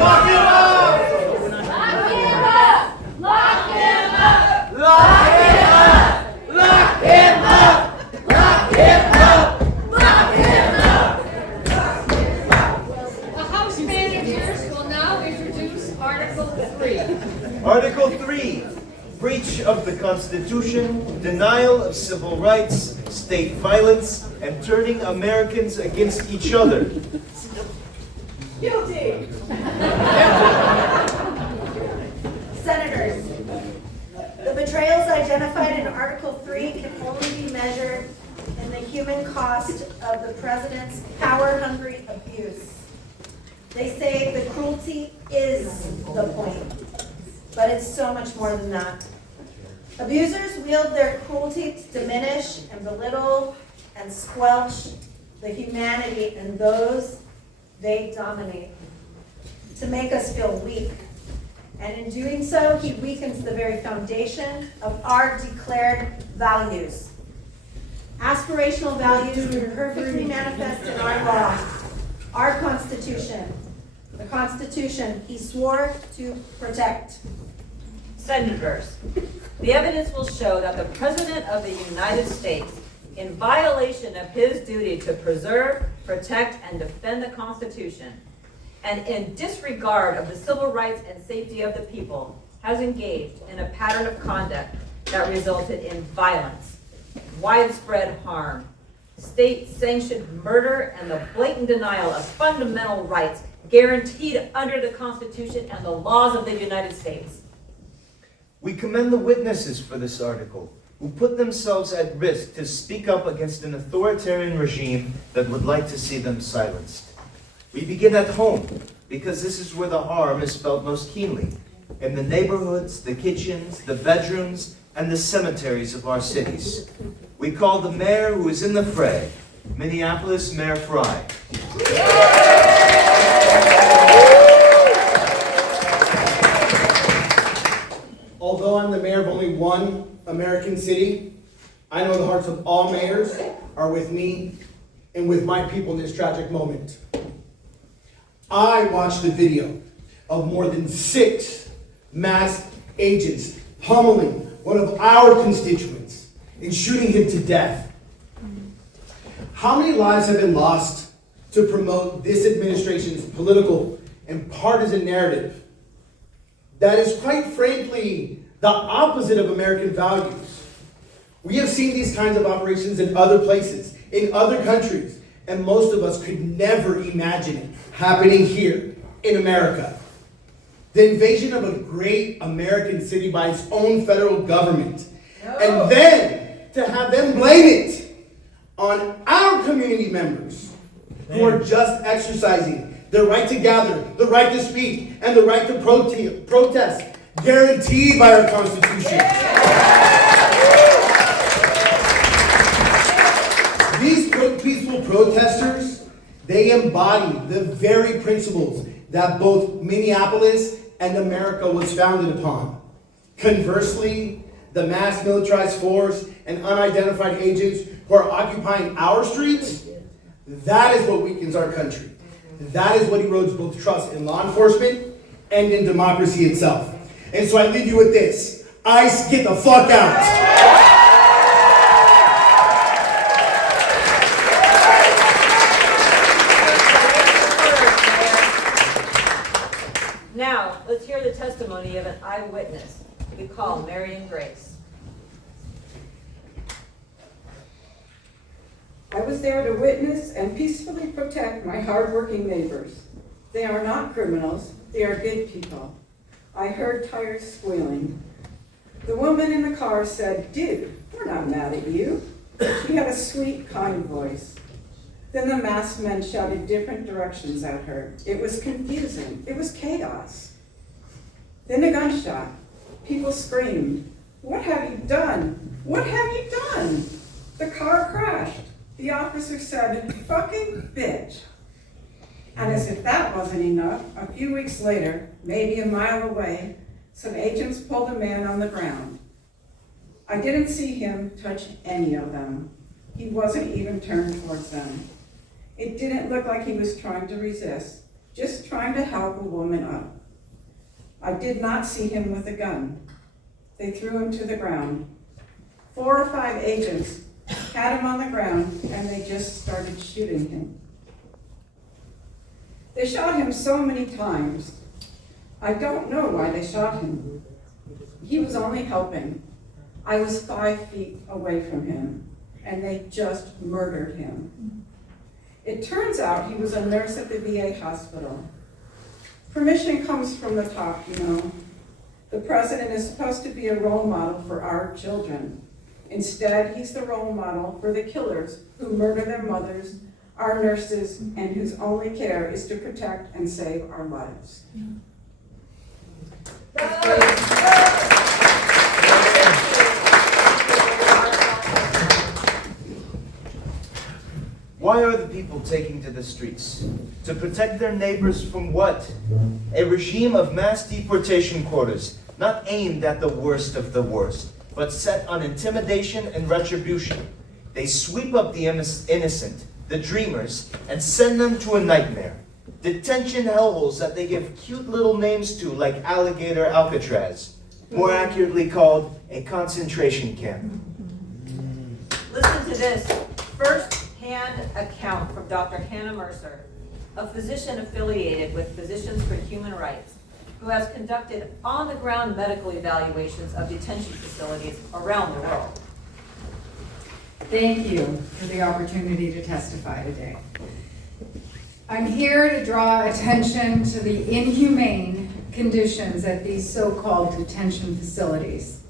Lock him up! Lock him up! Lock him up! Lock him up! Lock him up! Lock him up! Lock him up! The House managers will now introduce Article 3. Article 3, breach of the Constitution, denial of civil rights, state violence, and turning Americans against each other. Guilty. Senators, the betrayals identified in Article 3 can only be measured in the human cost of the president's power-hungry abuse. They say the cruelty is the point, but it's so much more than that. Abusers wield their cruelty to diminish and belittle and squelch the humanity in those they dominate, to make us feel weak. And in doing so, he weakens the very foundation of our declared values. Aspirational values are perfectly manifest in our law, our Constitution, the Constitution he swore to protect. Senators, the evidence will show that the President of the United States, in violation of his duty to preserve, protect, and defend the Constitution, and in disregard of the civil rights and safety of the people, has engaged in a pattern of conduct that resulted in violence, widespread harm, state-sanctioned murder, and the blatant denial of fundamental rights guaranteed under the Constitution and the laws of the United States. We commend the witnesses for this article, who put themselves at risk to speak up against an authoritarian regime that would like to see them silenced. We begin at home, because this is where the harm is felt most keenly, in the neighborhoods, the kitchens, the bedrooms, and the cemeteries of our cities. We call the mayor who is in the fray, Minneapolis Mayor Fry. Although I'm the mayor of only one American city, I know the hearts of all mayors are with me and with my people in this tragic moment. I watched the video of more than 6 masked agents pummeling one of our constituents and shooting him to death. How many lives have been lost to promote this administration's political and partisan narrative that is, quite frankly, the opposite of American values? We have seen these kinds of operations in other places, in other countries, and most of us could never imagine it happening here in America. The invasion of a great American city by its own federal government, and then to have them blame it on our community members who are just exercising their right to gather, the right to speak, and the right to protest guaranteed by our Constitution. These peaceful protesters, they embody the very principles that both Minneapolis and America was founded upon. Conversely, the mass militarized force and unidentified agents who are occupying our streets, that is what weakens our country. That is what erodes both trust in law enforcement and in democracy itself. And so I leave you with this. ICE, get the fuck out. Now, let's hear the testimony of an eyewitness we call Marion Grace. I was there to witness and peacefully protect my hardworking neighbors. They are not criminals, they are good people. I heard tires squealing. The woman in the car said, "Dude, we're not mad at you." She had a sweet, kind voice. Then the masked men shouted different directions at her. It was confusing. It was chaos. Then a gunshot. People screamed, "What have you done? What have you done?" The car crashed. The officer said, "Fucking bitch." And as if that wasn't enough, a few weeks later, maybe a mile away, some agents pulled a man on the ground. I didn't see him touch any of them. He wasn't even turned towards them. It didn't look like he was trying to resist, just trying to help a woman up. I did not see him with a gun. They threw him to the ground. 4 or 5 agents had him on the ground, and they just started shooting him. They shot him so many times. I don't know why they shot him. He was only helping. I was 5 feet away from him, and they just murdered him. It turns out he was a nurse at the VA hospital. Permission comes from the top, you know. The president is supposed to be a role model for our children. Instead, he's the role model for the killers who murder their mothers, our nurses, and whose only care is to protect and save our lives. Why are the people taking to the streets? To protect their neighbors from what? A regime of mass deportation quotas, not aimed at the worst of the worst, but set on intimidation and retribution. They sweep up the innocent, the dreamers, and send them to a nightmare. Detention hellholes that they give cute little names to, like Alligator Alcatraz, more accurately called a concentration camp. Listen to this first-hand account from Dr. Hannah Mercer, a physician affiliated with Physicians for Human Rights, who has conducted on-the-ground medical evaluations of detention facilities around the world. Thank you for the opportunity to testify today. I'm here to draw attention to the inhumane conditions at these so-called detention facilities.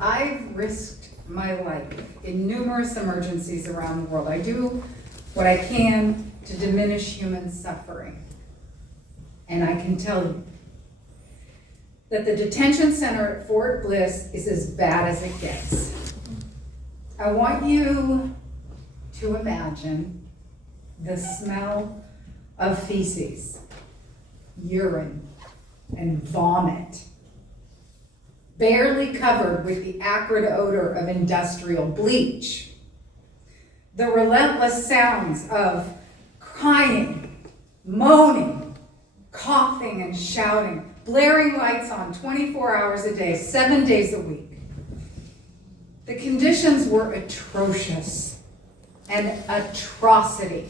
I've risked my life in numerous emergencies around the world. I do what I can to diminish human suffering. And I can tell you that the detention center at Fort Bliss is as bad as it gets. I want you to imagine the smell of feces, urine, and vomit, barely covered with the acrid odor of industrial bleach. The relentless sounds of crying, moaning, coughing, and shouting, blaring lights on 24 hours a day, 7 days a week. The conditions were atrocious, an atrocity.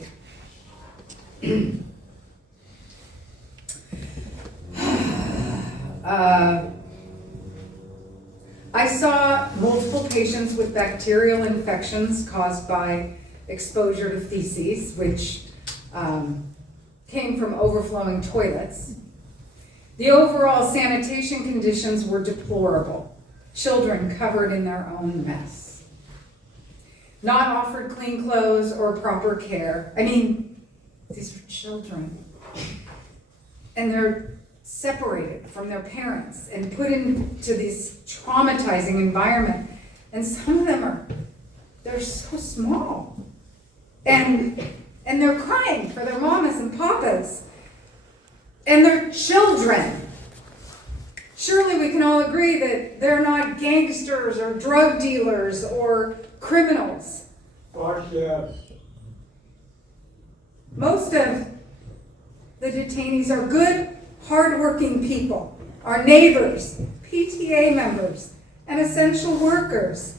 I saw multiple patients with bacterial infections caused by exposure to feces, which came from overflowing toilets. The overall sanitation conditions were deplorable. Children covered in their own mess. Not offered clean clothes or proper care. I mean, these are children. And they're separated from their parents and put into this traumatizing environment. And some of them they're so small. And they're crying for their mamas and papas and their children. Surely we can all agree that they're not gangsters or drug dealers or criminals. Most of the detainees are good, hardworking people, our neighbors, PTA members, and essential workers,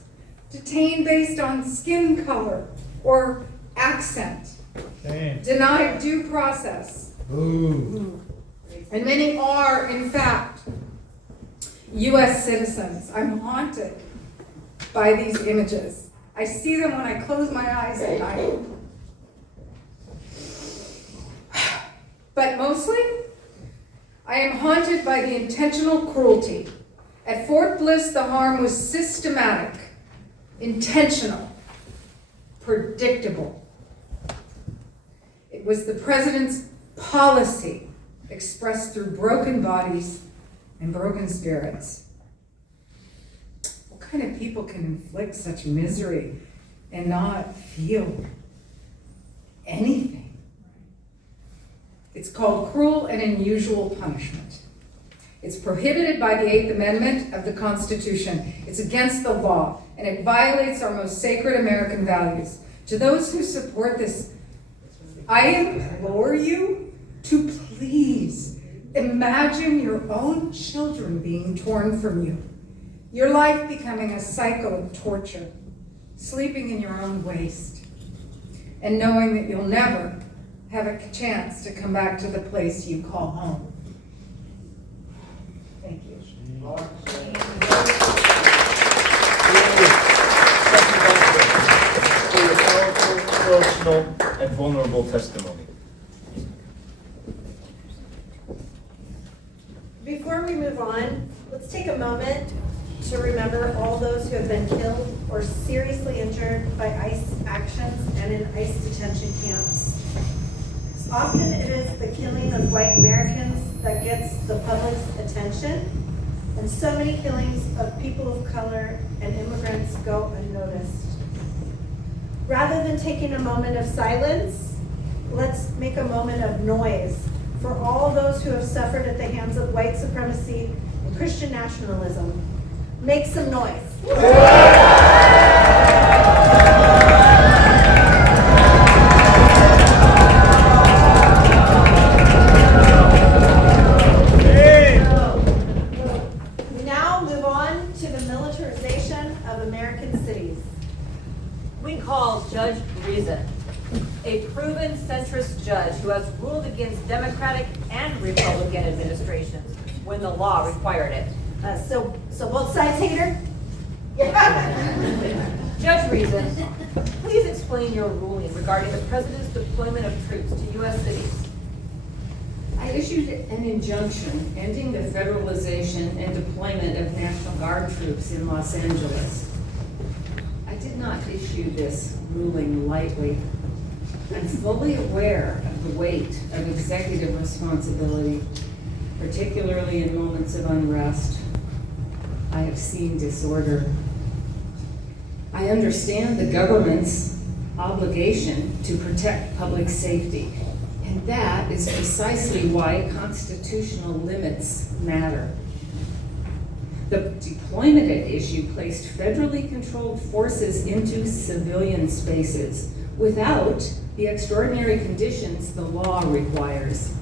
detained based on skin color or accent, denied due process. Ooh. And many are, in fact, U.S. citizens. I'm haunted by these images. I see them when I close my eyes at night. But mostly, I am haunted by the intentional cruelty. At Fort Bliss, the harm was systematic, intentional, predictable. It was the president's policy expressed through broken bodies and broken spirits. What kind of people can inflict such misery and not feel anything? It's called cruel and unusual punishment. It's prohibited by the 8th Amendment of the Constitution. It's against the law, and it violates our most sacred American values. To those who support this, I implore you to please imagine your own children being torn from you, your life becoming a cycle of torture, sleeping in your own waste, and knowing that you'll never have a chance to come back to the place you call home. Thank you. For your powerful, personal, and vulnerable testimony. Before we move on, let's take a moment to remember all those who have been killed or seriously injured by ICE actions and in ICE detention camps. Often it is the killing of white Americans that gets the public's attention, and so many killings of people of color and immigrants go unnoticed. Rather than taking a moment of silence, let's make a moment of noise for all those who have suffered at the hands of white supremacy and Christian nationalism. Make some noise. We now move on to the militarization of American cities. We call Judge Reason, a proven centrist judge who has ruled against Democratic and Republican administrations when the law required it. So both sides hate her? Judge Reason, please explain your ruling regarding the president's deployment of troops to U.S. cities. I issued an injunction ending the federalization and deployment of National Guard troops in Los Angeles. I did not issue this ruling lightly. I'm fully aware of the weight of executive responsibility, particularly in moments of unrest. I have seen disorder. I understand the government's obligation to protect public safety, and that is precisely why constitutional limits matter. The deployment at issue placed federally controlled forces into civilian spaces without the extraordinary conditions the law requires.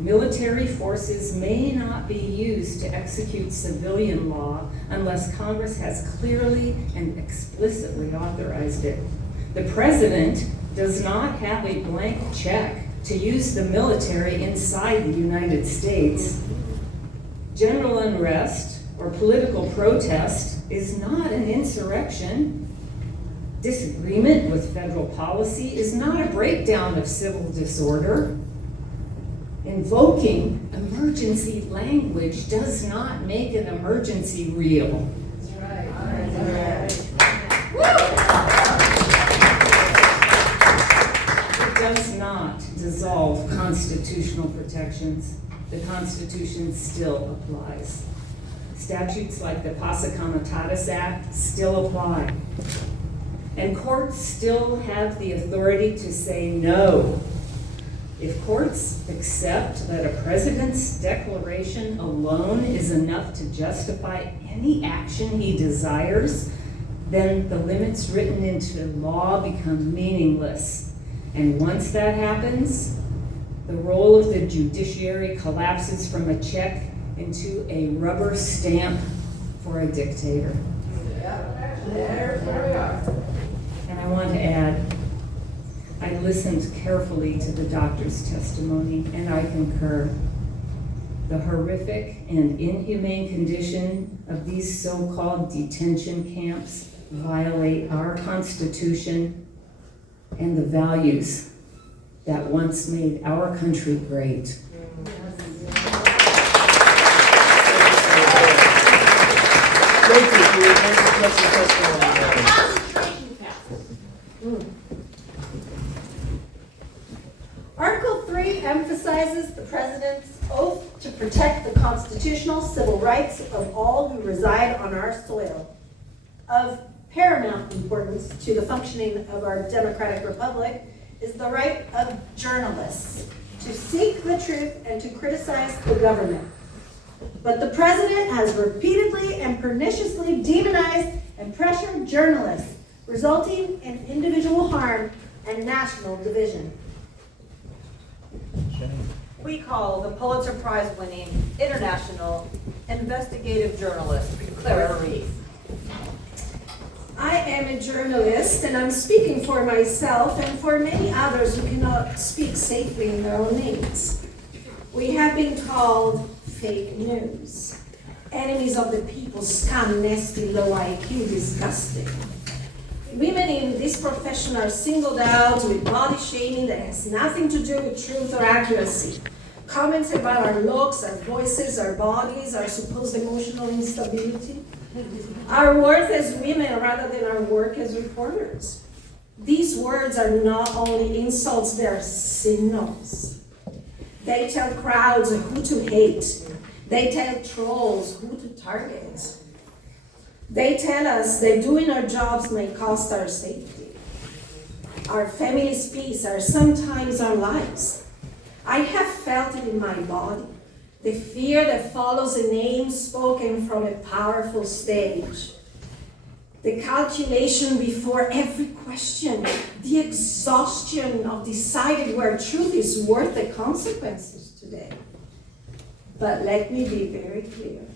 Military forces may not be used to execute civilian law unless Congress has clearly and explicitly authorized it. The president does not have a blank check to use the military inside the United States. General unrest or political protest is not an insurrection. Disagreement with federal policy is not a breakdown of civil disorder. Invoking emergency language does not make an emergency real. That's right. It does not dissolve constitutional protections. the Constitution still applies. Statutes like the Posse Comitatus Act still apply. And courts still have the authority to say no. If courts accept that a president's declaration alone is enough to justify any action he desires, then the limits written into law become meaningless. And once that happens, the role of the judiciary collapses from a check into a rubber stamp for a dictator. There we are. And I want to add, I listened carefully to the doctor's testimony, and I concur. The horrific and inhumane condition of these so-called detention camps violate our Constitution and the values that once made our country great. Thank you for your very impressive testimony. Concentration camps. Article 3 emphasizes the President's oath to protect the constitutional civil rights of all who reside on our soil. Of paramount importance to the functioning of our democratic republic is the right of journalists to seek the truth and to criticize the government. But the President has repeatedly and perniciously demonized and pressured journalists, resulting in individual harm and national division. We call the Pulitzer Prize-winning international investigative journalist, Clara Reeve. I am a journalist, and I'm speaking for myself and for many others who cannot speak safely in their own names. We have been called fake news, enemies of the people, scum, nasty, low IQ, disgusting. Women in this profession are singled out with body shaming that has nothing to do with truth or accuracy. Comments about our looks, our voices, our bodies, our supposed emotional instability. Our worth as women rather than our work as reporters. These words are not only insults, they're signals. They tell crowds who to hate. They tell trolls who to target. They tell us that doing our jobs may cost our safety, our family's peace, or sometimes our lives. I have felt it in my body, the fear that follows a name spoken from a powerful stage. The calculation before every question, the exhaustion of deciding where truth is worth the consequences today. But let me be very clear.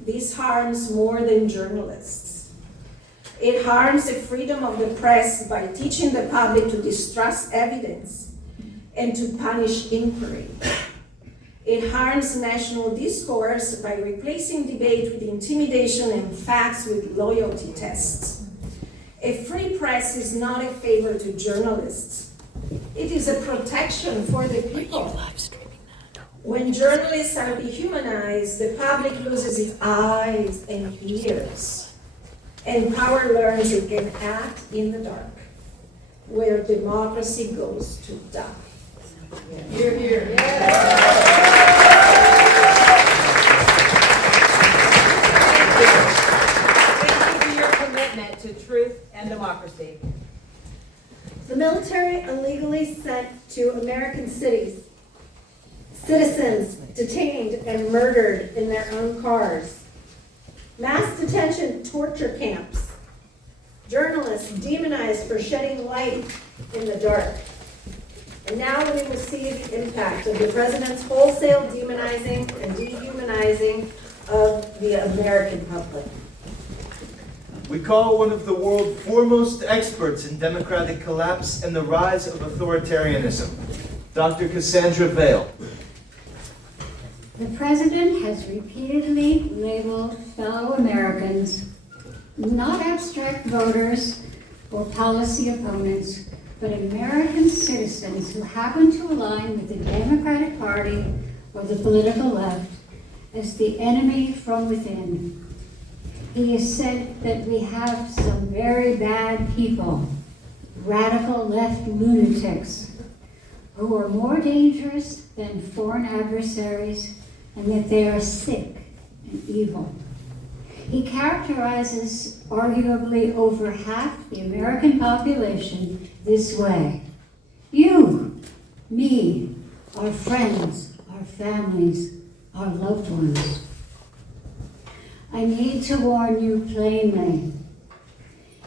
This harms more than journalists. It harms the freedom of the press by teaching the public to distrust evidence and to punish inquiry. It harms national discourse by replacing debate with intimidation and facts with loyalty tests. A free press is not a favor to journalists. It is a protection for the people. When journalists are dehumanized, the public loses its eyes and ears. And power learns it can act in the dark, where democracy goes to die. Hear, hear. Thank you for your commitment to truth and democracy. The military illegally sent to American cities citizens detained and murdered in their own cars. Mass detention torture camps. Journalists demonized for shedding light in the dark. And now we will see the impact of the president's wholesale demonizing and dehumanizing of the American public. We call one of the world's foremost experts in democratic collapse and the rise of authoritarianism, Dr. Cassandra Vail. The president has repeatedly labeled fellow Americans not abstract voters or policy opponents, but American citizens who happen to align with the Democratic Party or the political left as the enemy from within. He has said that we have some very bad people, radical left lunatics, who are more dangerous than foreign adversaries, and that they are sick and evil. He characterizes arguably over half the American population this way. You, me, our friends, our families, our loved ones. I need to warn you plainly.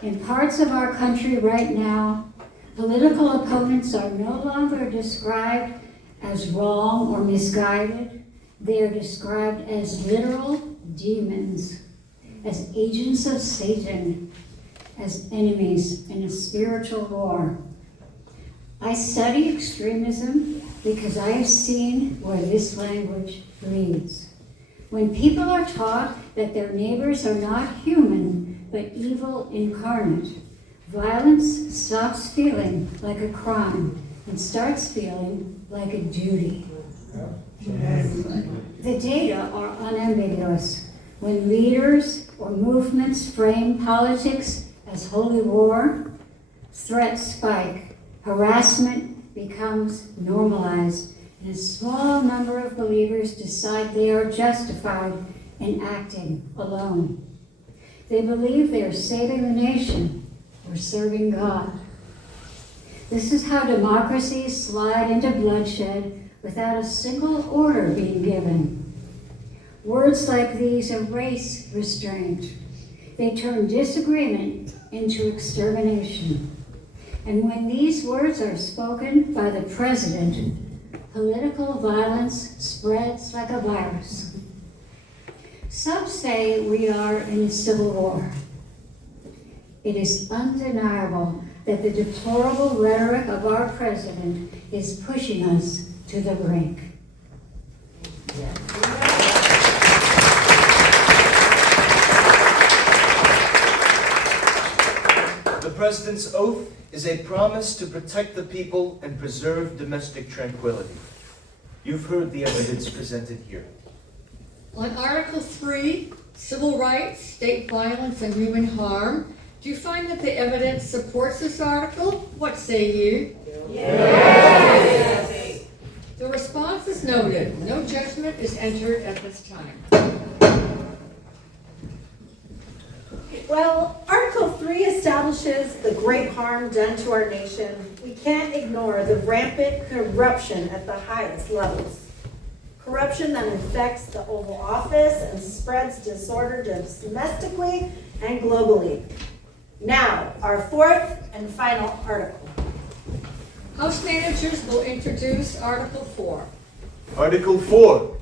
In parts of our country right now, political opponents are no longer described as wrong or misguided. They are described as literal demons, as agents of Satan, as enemies in a spiritual war. I study extremism because I have seen where this language leads. When people are taught that their neighbors are not human, but evil incarnate, violence stops feeling like a crime and starts feeling like a duty. The data are unambiguous. When leaders or movements frame politics as holy war, threats spike, harassment becomes normalized, and a small number of believers decide they are justified in acting alone. They believe they are saving the nation or serving God. This is how democracies slide into bloodshed without a single order being given. Words like these erase restraint. They turn disagreement into extermination. And when these words are spoken by the president, political violence spreads like a virus. Some say we are in a civil war. It is undeniable that the deplorable rhetoric of our president is pushing us to the brink. The President's oath is a promise to protect the people and preserve domestic tranquility. You've heard the evidence presented here. On Article 3, Civil Rights, State Violence, and Human Harm, do you find that the evidence supports this article? What say you? Yes. The response is noted. No judgment is entered at this time. Well, Article 3 establishes the great harm done to our nation. We can't ignore the rampant corruption at the highest levels. Corruption that infects the Oval Office and spreads disorder domestically and globally. Now, our fourth and final article. House managers will introduce Article 4. Article 4,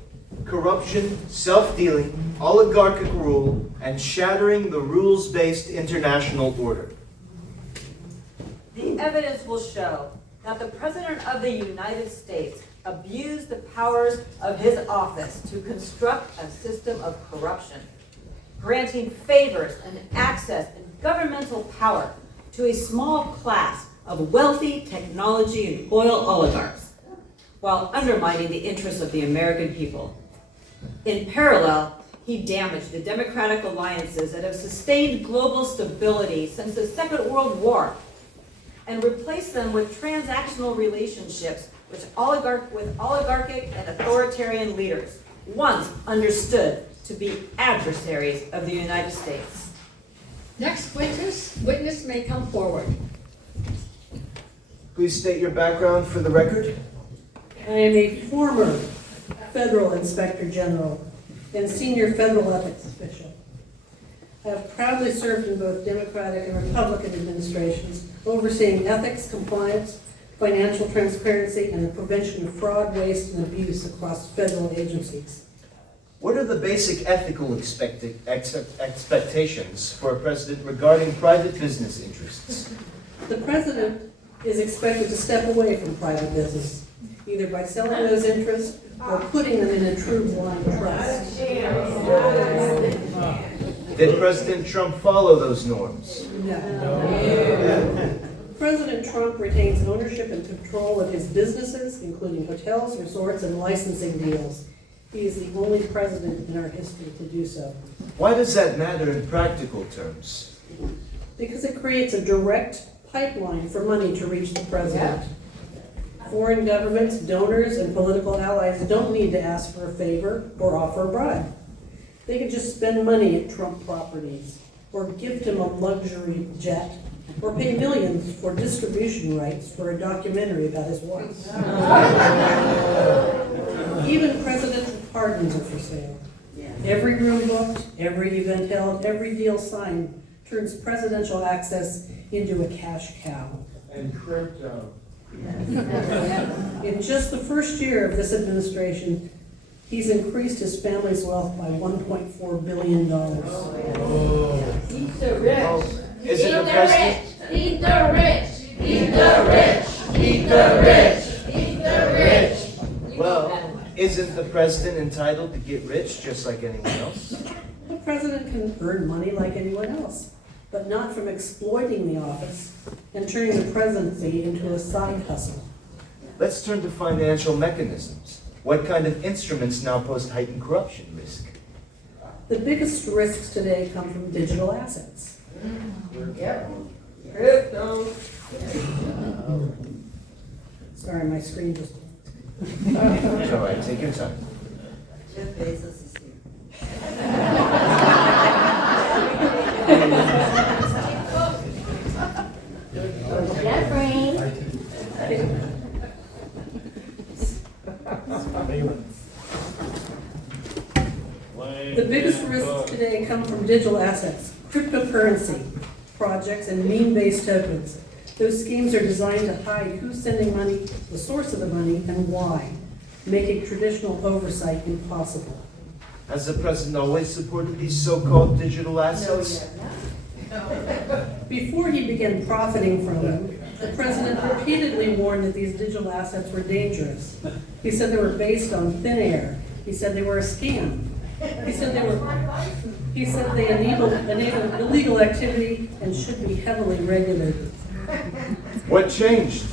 corruption, self-dealing, oligarchic rule, and shattering the rules-based international order. The evidence will show that the President of the United States abused the powers of his office to construct a system of corruption, granting favors and access and governmental power to a small class of wealthy technology and oil oligarchs, while undermining the interests of the American people. In parallel, he damaged the democratic alliances that have sustained global stability since the Second World War, and replaced them with transactional relationships with oligarchic and authoritarian leaders, once understood to be adversaries of the United States. Next witness may come forward. Please state your background for the record. I am a former federal inspector general and senior federal ethics official. I have proudly served in both Democratic and Republican administrations, overseeing ethics, compliance, financial transparency, and the prevention of fraud, waste, and abuse across federal agencies. What are the basic ethical expectations for a president regarding private business interests? The president is expected to step away from private business, either by selling those interests or putting them in a true blind trust. Did President Trump follow those norms? No. President Trump retains ownership and control of his businesses, including hotels, resorts, and licensing deals. He is the only president in our history to do so. Why does that matter in practical terms? Because it creates a direct pipeline for money to reach the president. Foreign governments, donors, and political allies don't need to ask for a favor or offer a bribe. They could just spend money at Trump properties, or gift him a luxury jet, or pay millions for distribution rights for a documentary about his wife. Even presidential pardons are for sale. Every room booked, every event held, every deal signed turns presidential access into a cash cow. And crypto. In just the first year of this administration, he's increased his family's wealth by $1.4 billion. Eat the rich. Is it the president? Eat the rich. Eat the rich. Eat the rich. Eat the rich. Well, isn't the president entitled to get rich just like anyone else? The president can earn money like anyone else, but not from exploiting the office and turning the presidency into a side hustle. Let's turn to financial mechanisms. What kind of instruments now pose heightened corruption risk? The biggest risks today come from digital assets. Yep. Crypto. Sorry, my screen just... It's all right, take your time. Jeff Bezos is here. The biggest risks today come from digital assets, cryptocurrency projects, and meme-based tokens. Those schemes are designed to hide who's sending money, the source of the money, and why, making traditional oversight impossible. Has the president always supported these so-called digital assets? Before he began profiting from them, the president repeatedly warned that these digital assets were dangerous. He said they were based on thin air. He said they were a scam. He said they enabled illegal activity and should be heavily regulated. What changed?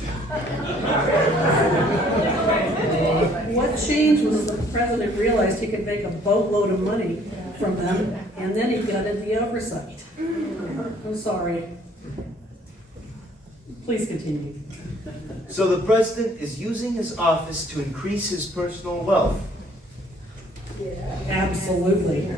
What changed was that the president realized he could make a boatload of money from them, and then he gutted the oversight. I'm sorry. Please continue. So the president is using his office to increase his personal wealth. Absolutely.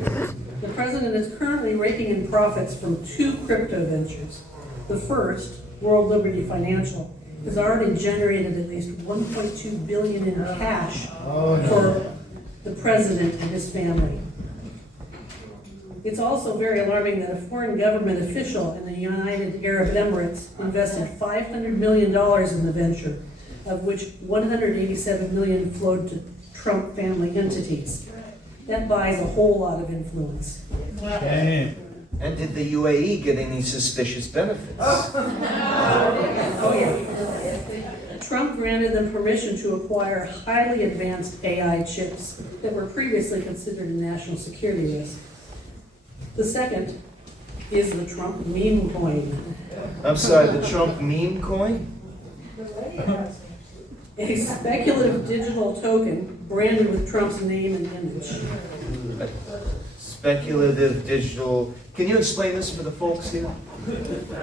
The president is currently raking in profits from 2 crypto ventures. The first, World Liberty Financial, has already generated at least $1.2 billion in cash for the president and his family. It's also very alarming that a foreign government official in the United Arab Emirates invested $500 million in the venture, of which $187 million flowed to Trump family entities. That buys a whole lot of influence. And did the UAE get any suspicious benefits? Oh, yeah. Trump granted them permission to acquire highly advanced AI chips that were previously considered a national security risk. The second is the Trump meme coin. I'm sorry, the Trump meme coin? A speculative digital token branded with Trump's name and image. Speculative digital. Can you explain this for the folks here?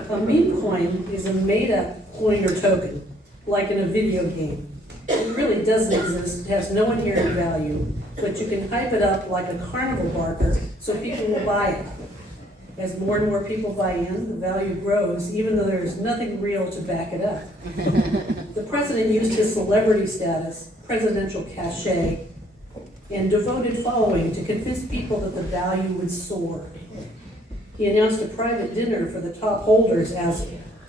A meme coin is a made-up coin or token, like in a video game. It really doesn't exist, it has no inherent value, but you can hype it up like a carnival barker so people will buy it. As more and more people buy in, the value grows, even though there is nothing real to back it up. The president used his celebrity status, presidential cachet, and devoted following to convince people that the value would soar. He announced a private dinner for the top holders as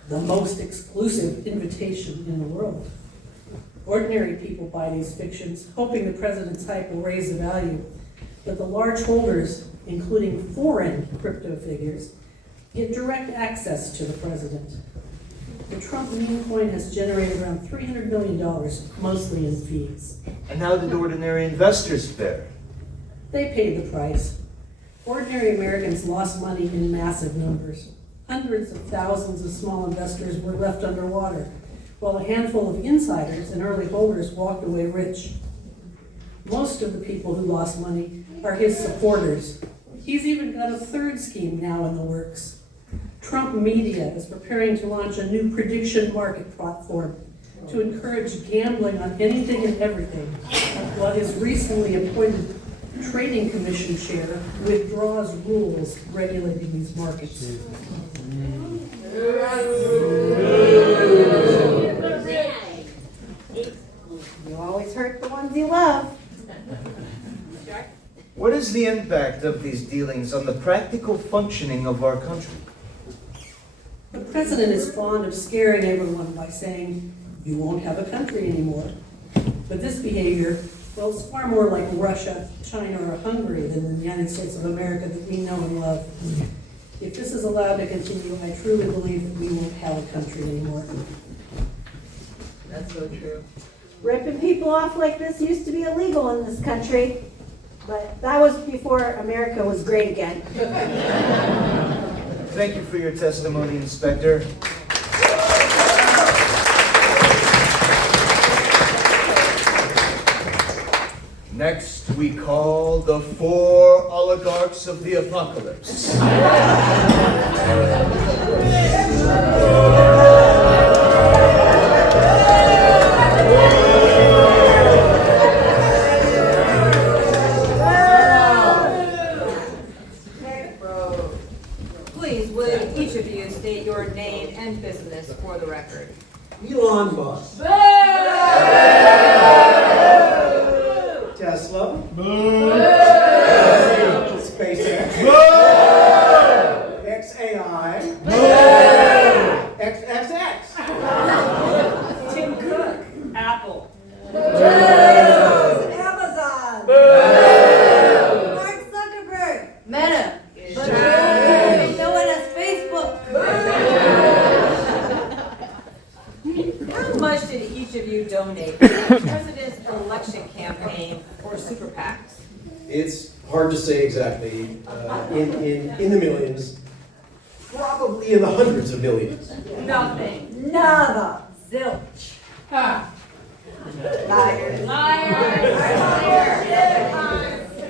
the most exclusive invitation in the world. Ordinary people buy these fictions, hoping the president's hype will raise the value, but the large holders, including foreign crypto figures, get direct access to the president. The Trump meme coin has generated around $300 million, mostly in fees. And how did ordinary investors fare? They paid the price. Ordinary Americans lost money in massive numbers. Hundreds of thousands of small investors were left underwater, while a handful of insiders and early holders walked away rich. Most of the people who lost money are his supporters. He's even got a third scheme now in the works. Trump Media is preparing to launch a new prediction market platform to encourage gambling on anything and everything, while his recently appointed Trading Commission chair withdraws rules regulating these markets. You always hurt the ones you love. What is the impact of these dealings on the practical functioning of our country? The president is fond of scaring everyone by saying, you won't have a country anymore. But this behavior, well, it's far more like Russia, China, or Hungary than the United States of America that we know and love. If this is allowed to continue, I truly believe that we won't have a country anymore. That's so true. Ripping people off like this used to be illegal in this country, but that was before America was great again. Thank you for your testimony, Inspector. Next, we call the 4 oligarchs of the apocalypse. Please, would each of you state your name and business for the record? Elon Musk. Tesla. SpaceX. XAI. XXX. Tim Cook. Apple. Amazon. Mark Zuckerberg. Meta. But no one has Facebook. How much did each of you donate to the president's election campaign or super PACs? It's hard to say exactly. In the millions, probably in the hundreds of millions. Nothing. Nada. Zilch. Liars.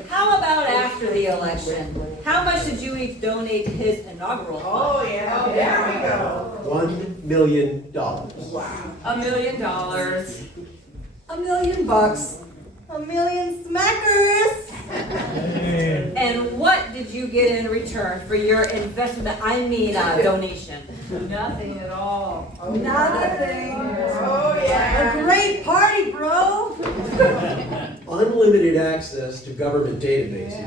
How about after the election? How much did you each donate to his inaugural fund? Oh, yeah. There we go. $1 million. $1 million. $1 million bucks. $1 million smackers. And what did you get in return for your investment? I mean, donation. Nothing at all. Nothing. Oh, yeah. A great party, bro. Unlimited access to government databases.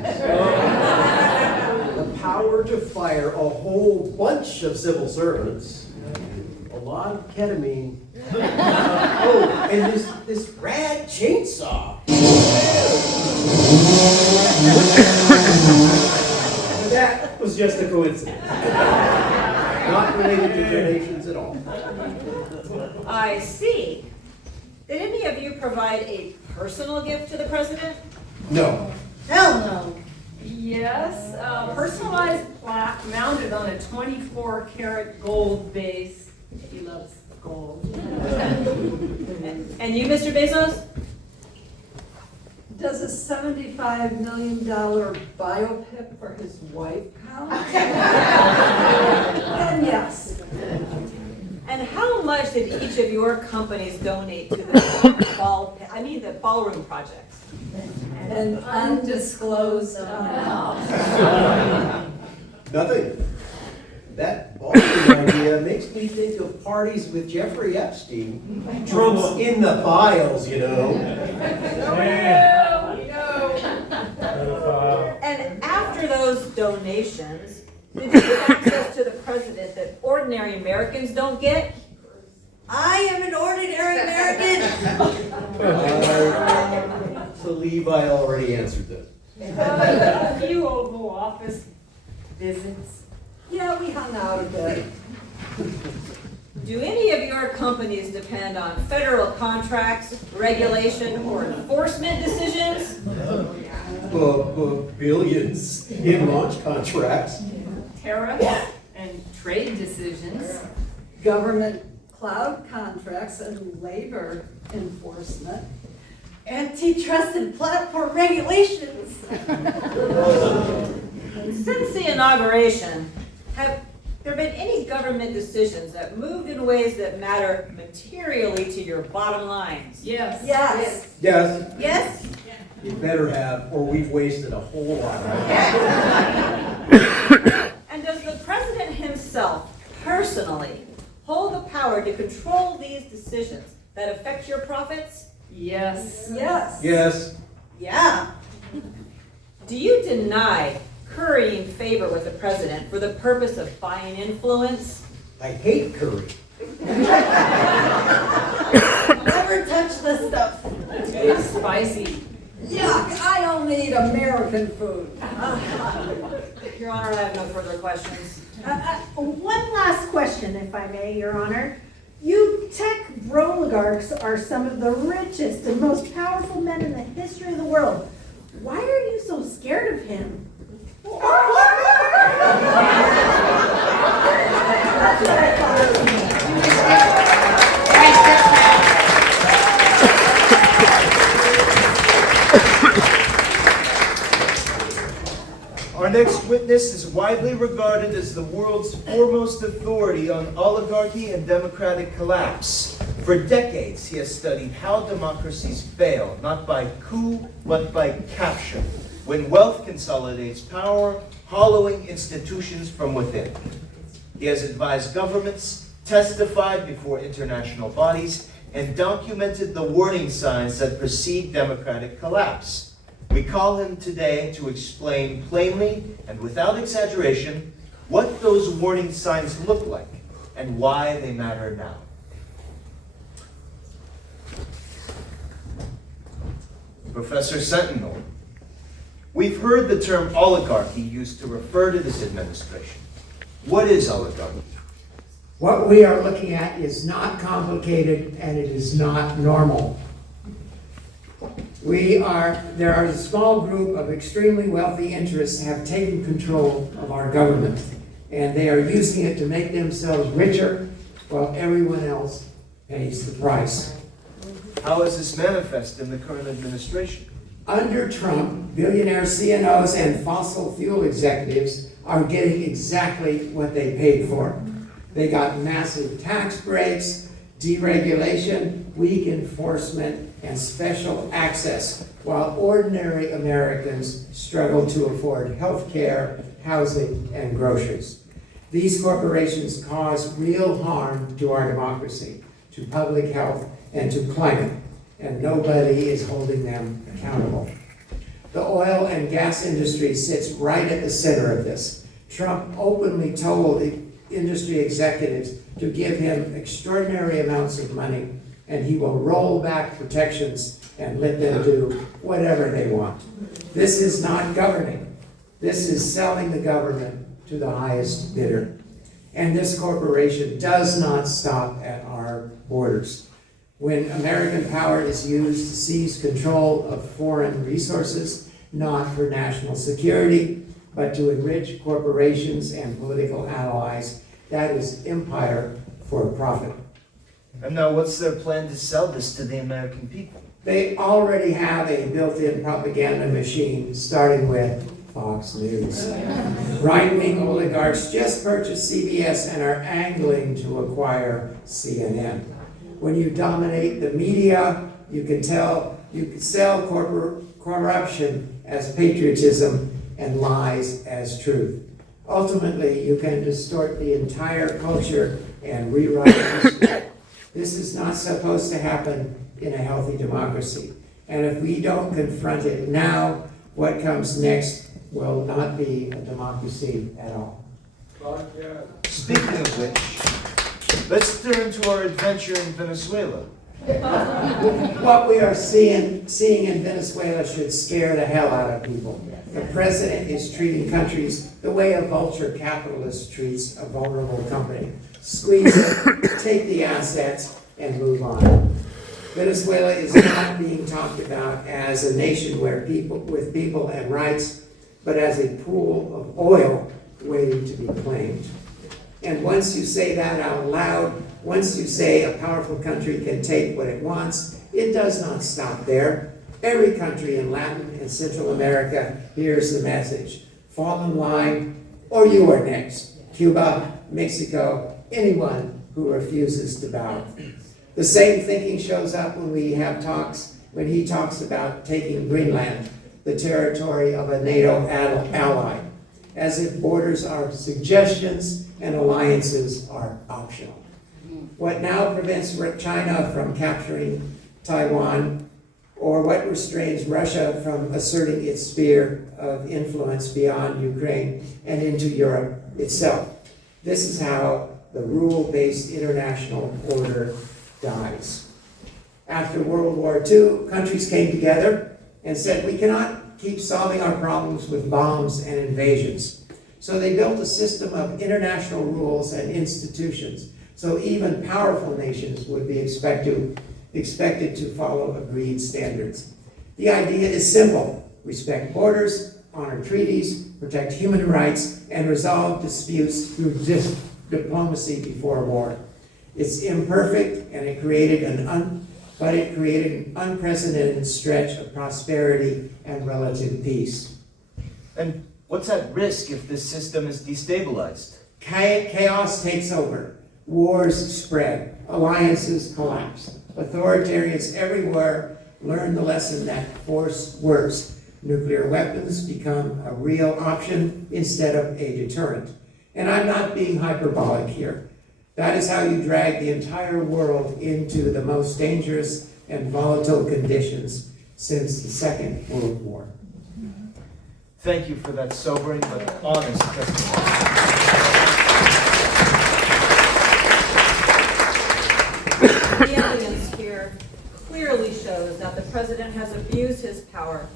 The power to fire a whole bunch of civil servants. A lot of ketamine. Oh, and this rad chainsaw. That was just a coincidence. Not related to donations at all. I see. Did any of you provide a personal gift to the president? No. Hell no. Yes, a personalized plaque mounted on a 24-karat gold base. He loves gold. And you, Mr. Bezos? Does a $75 million biopic for his wife count? And yes. And how much did each of your companies donate to the ballroom project? An undisclosed amount. Nothing. That ballroom idea makes me think of parties with Jeffrey Epstein. Trump's in the files, you know. And after those donations, did you get access to the president that ordinary Americans don't get? I am an ordinary American. I believe I already answered this. A few Oval Office visits. Yeah, we hung out a bit. Do any of your companies depend on federal contracts, regulation, or enforcement decisions? Billions in launch contracts. Tariffs and trade decisions. Government cloud contracts and labor enforcement. Antitrust and platform regulations. Since the inauguration, have There been any government decisions that moved in ways that matter materially to your bottom lines? Yes. Yes. Yes, Yes? you better have, or we've wasted a whole lot. And does the president himself personally hold the power to control these decisions that affect your profits? Yes. Yes. Yes, Yeah. Do you deny currying favor with the president for the purpose of buying influence? I hate curry. Never touch this stuff. It's spicy. Yuck, I only eat American food. Your Honor, I have no further questions. One last question, if I may, Your Honor. You tech oligarchs are some of the richest and most powerful men in the history of the world. Why are you so scared of him? That's what I Our next witness is widely regarded as the world's foremost authority on oligarchy and democratic collapse. For decades, he has studied how democracies fail, not by coup, but by capture, when wealth consolidates power, hollowing institutions from within. He has advised governments, testified before international bodies, and documented the warning signs that precede democratic collapse. We call him today to explain plainly and without exaggeration what those warning signs look like and why they matter now. Professor Sentinel, we've heard the term oligarchy used to refer to this administration. What is oligarchy? What we are looking at is not complicated and it is not normal. There are a small group of extremely wealthy interests have taken control of our government, and they are using it to make themselves richer while everyone else pays the price. How is this manifest in the current administration? Under Trump, billionaire CNOs and fossil fuel executives are getting exactly what they paid for. They got massive tax breaks, deregulation, weak enforcement, and special access, while ordinary Americans struggle to afford health care, housing, and groceries. These corporations cause real harm to our democracy, to public health, and to climate, and nobody is holding them accountable. The oil and gas industry sits right at the center of this. Trump openly told industry executives to give him extraordinary amounts of money, and he will roll back protections and let them do whatever they want. This is not governing. This is selling the government to the highest bidder. And this corporation does not stop at our borders. When American power is used to seize control of foreign resources, not for national security, but to enrich corporations and political allies, that is empire for profit. And now what's their plan to sell this to the American people? They already have a built-in propaganda machine, starting with Fox News. Right-wing oligarchs just purchased CBS and are angling to acquire CNN. When you dominate the media, you can sell corruption as patriotism and lies as truth. Ultimately, you can distort the entire culture and rewrite history. This is not supposed to happen in a healthy democracy. And if we don't confront it now, what comes next will not be a democracy at all. Speaking of which, let's turn to our adventure in Venezuela. What we are seeing in Venezuela should scare the hell out of people. The president is treating countries the way a vulture capitalist treats a vulnerable company. Squeeze it, take the assets, and move on. Venezuela is not being talked about as a nation with people and rights, but as a pool of oil waiting to be claimed. And once you say that out loud, once you say a powerful country can take what it wants, it does not stop there. Every country in Latin and Central America hears the message. Fall in line, or you are next. Cuba, Mexico, anyone who refuses to bow. The same thinking shows up when we have talks, when he talks about taking Greenland, the territory of a NATO ally, as if borders are suggestions and alliances are optional. What now prevents China from capturing Taiwan, or what restrains Russia from asserting its sphere of influence beyond Ukraine and into Europe itself? This is how the rule-based international order dies. After World War II, countries came together and said, we cannot keep solving our problems with bombs and invasions. So they built a system of international rules and institutions, so even powerful nations would be expected to follow agreed standards. The idea is simple: respect borders, honor treaties, protect human rights, and resolve disputes through diplomacy before war. It's imperfect, and it created an unprecedented stretch of prosperity and relative peace. And what's at risk if this system is destabilized? Chaos takes over. Wars spread. Alliances collapse. Authoritarians everywhere learn the lesson that force works. Nuclear weapons become a real option instead of a deterrent. And I'm not being hyperbolic here. That is how you drag the entire world into the most dangerous and volatile conditions since the Second World War. Thank you for that sobering but honest testimony. The evidence here clearly shows that the president has abused his power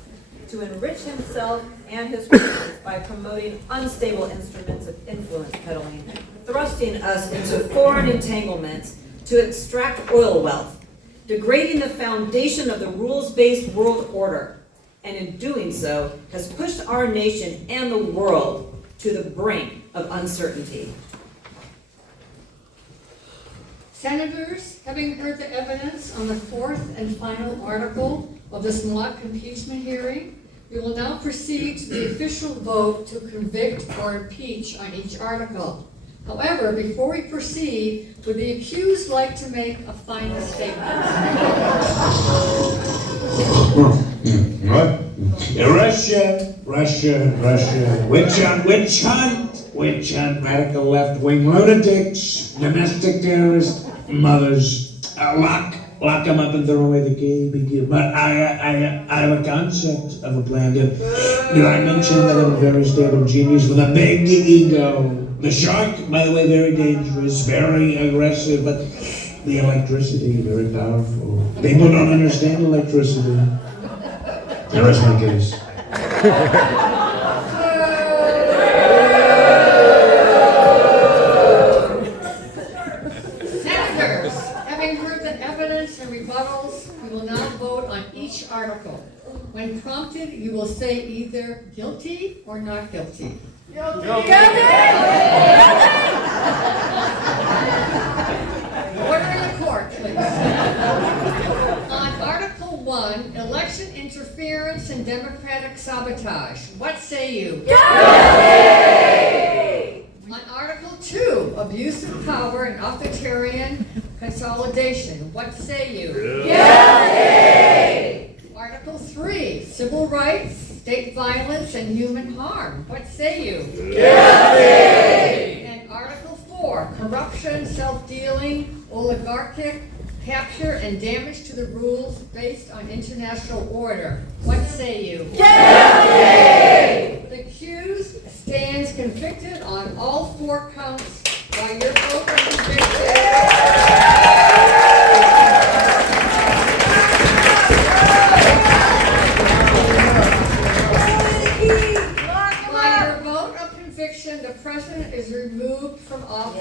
to enrich himself and his friends by promoting unstable instruments of influence peddling, thrusting us into foreign entanglements to extract oil wealth, degrading the foundation of the rules-based world order, and in doing so has pushed our nation and the world to the brink of uncertainty. Senators, having heard the evidence on the fourth and final article of this mock impeachment hearing, we will now proceed to the official vote to convict or impeach on each article. However, before we proceed, would the accused like to make a final statement? What? Russia. Witch hunt, radical left-wing lunatics, domestic terrorists, mothers. Lock them up and throw away the key. But I have a concept of a plan. Did I mention that I'm a very stable genius with a big ego? The shark, by the way, very dangerous, very aggressive, but the electricity, very powerful. People don't understand electricity. The rest of my case. Senators, having heard the evidence and rebuttals, we will now vote on each article. When prompted, you will say either guilty or not guilty. Guilty! Order in the court, please. On Article 1, election interference and democratic sabotage, what say you? Guilty! On Article 2, abuse of power and authoritarian consolidation, what say you? Guilty! Article 3, civil rights, state violence, and human harm, what say you? Guilty! And Article 4, corruption, self-dealing, oligarchic, capture, and damage to the rules based on international order, what say you? Guilty! The accused stands convicted on all 4 counts by your vote of conviction. The president is removed from office.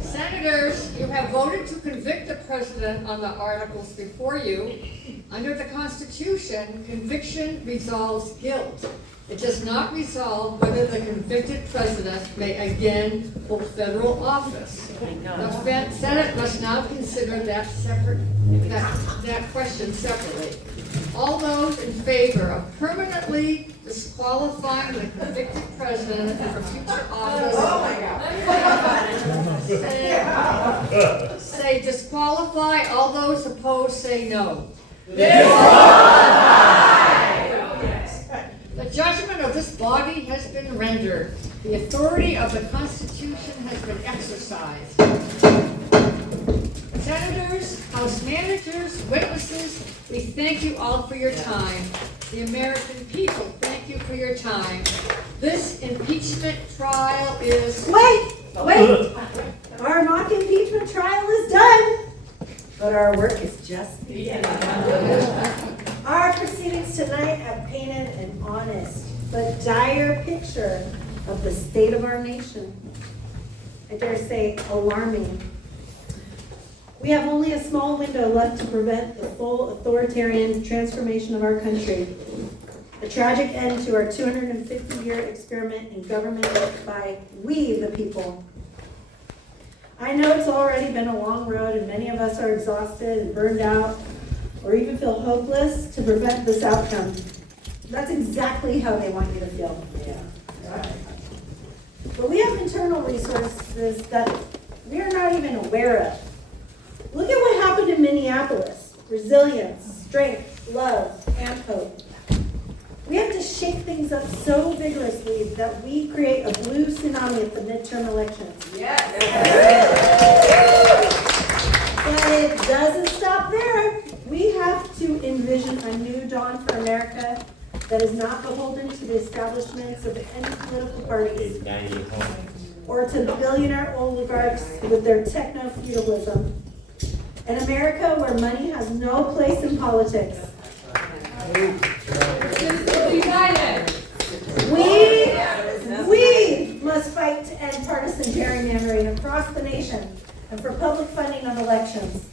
Senators, you have voted to convict the president on the articles before you. Under the Constitution, conviction resolves guilt. It does not resolve whether the convicted president may again hold federal office. The Senate must now consider that question separately. All those in favor of permanently disqualifying the convicted president from future office, say disqualify. All those opposed say no. The judgment of this body has been rendered. The authority of the Constitution has been exercised. Senators, House managers, witnesses, we thank you all for your time. The American people thank you for your time. This impeachment trial is... Wait! Our mock impeachment trial is done, but our work is just beginning. Our proceedings tonight have painted an honest but dire picture of the state of our nation. I dare say alarming. We have only a small window left to prevent the full authoritarian transformation of our country. A tragic end to our 250-year experiment in government by we, the people. I know it's already been a long road and many of us are exhausted and burned out or even feel hopeless to prevent this outcome. That's exactly how they want you to feel. But we have internal resources that we are not even aware of. Look at what happened in Minneapolis. Resilience, strength, love, and hope. We have to shake things up so vigorously that we create a blue tsunami at the midterm elections. But it doesn't stop there. We have to envision a new dawn for America that is not beholden to the establishments of any political parties or to billionaire oligarchs with their techno-feudalism. An America where money has no place in politics. We must fight to end partisan gerrymandering across the nation and for public funding of elections.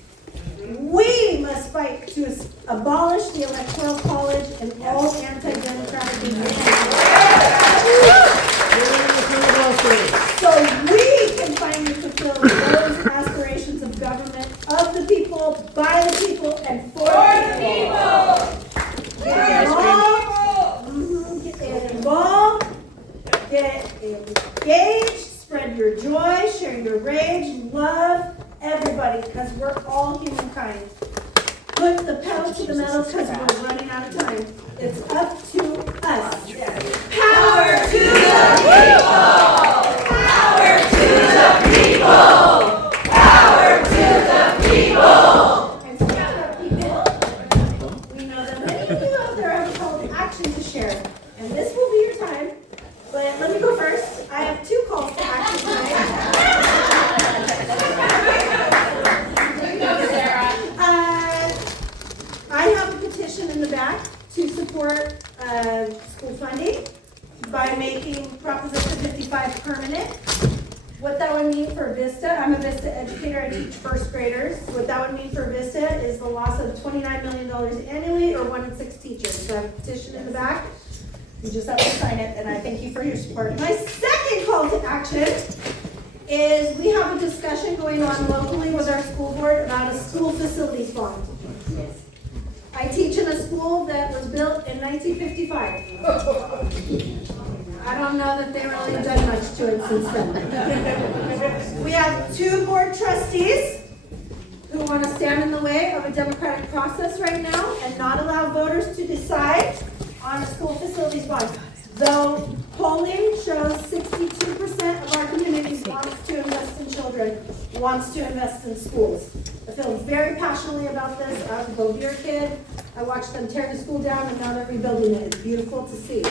We must fight to abolish the Electoral College and all anti-democratic institutions. So we can finally fulfill those aspirations of government of the people, by the people, and for the people. Get involved, get engaged, spread your joy, share your rage, love everybody, because we're all humankind. Put the pedal to the metal because we're running out of time. It's up to us. Power to the people! Power to the people! Power to the people! And speaking of people, we know that many of you out there have a call to action to share. And this will be your time. But let me go first. I have 2 calls to action tonight. I have a petition in the back to support school funding by making Proposition 55 permanent. What that would mean for Vista, I'm a Vista educator, I teach first graders. What that would mean for Vista is the loss of $29 million annually or 1 in 6 teachers. So I have a petition in the back. You just have to sign it, and I thank you for your support. My second call to action is we have a discussion going on locally with our school board about a school facilities bond. I teach in a school that was built in 1955. I don't know that they really done much to it since then. We have 2 board trustees who want to stand in the way of a democratic process right now and not allow voters to decide on a school facilities bond. Though polling shows 62% of our community wants to invest in children, wants to invest in schools. I feel very passionately about this. I was a Bovier kid. I watched them tear the school down and now they're rebuilding it. It's beautiful to see.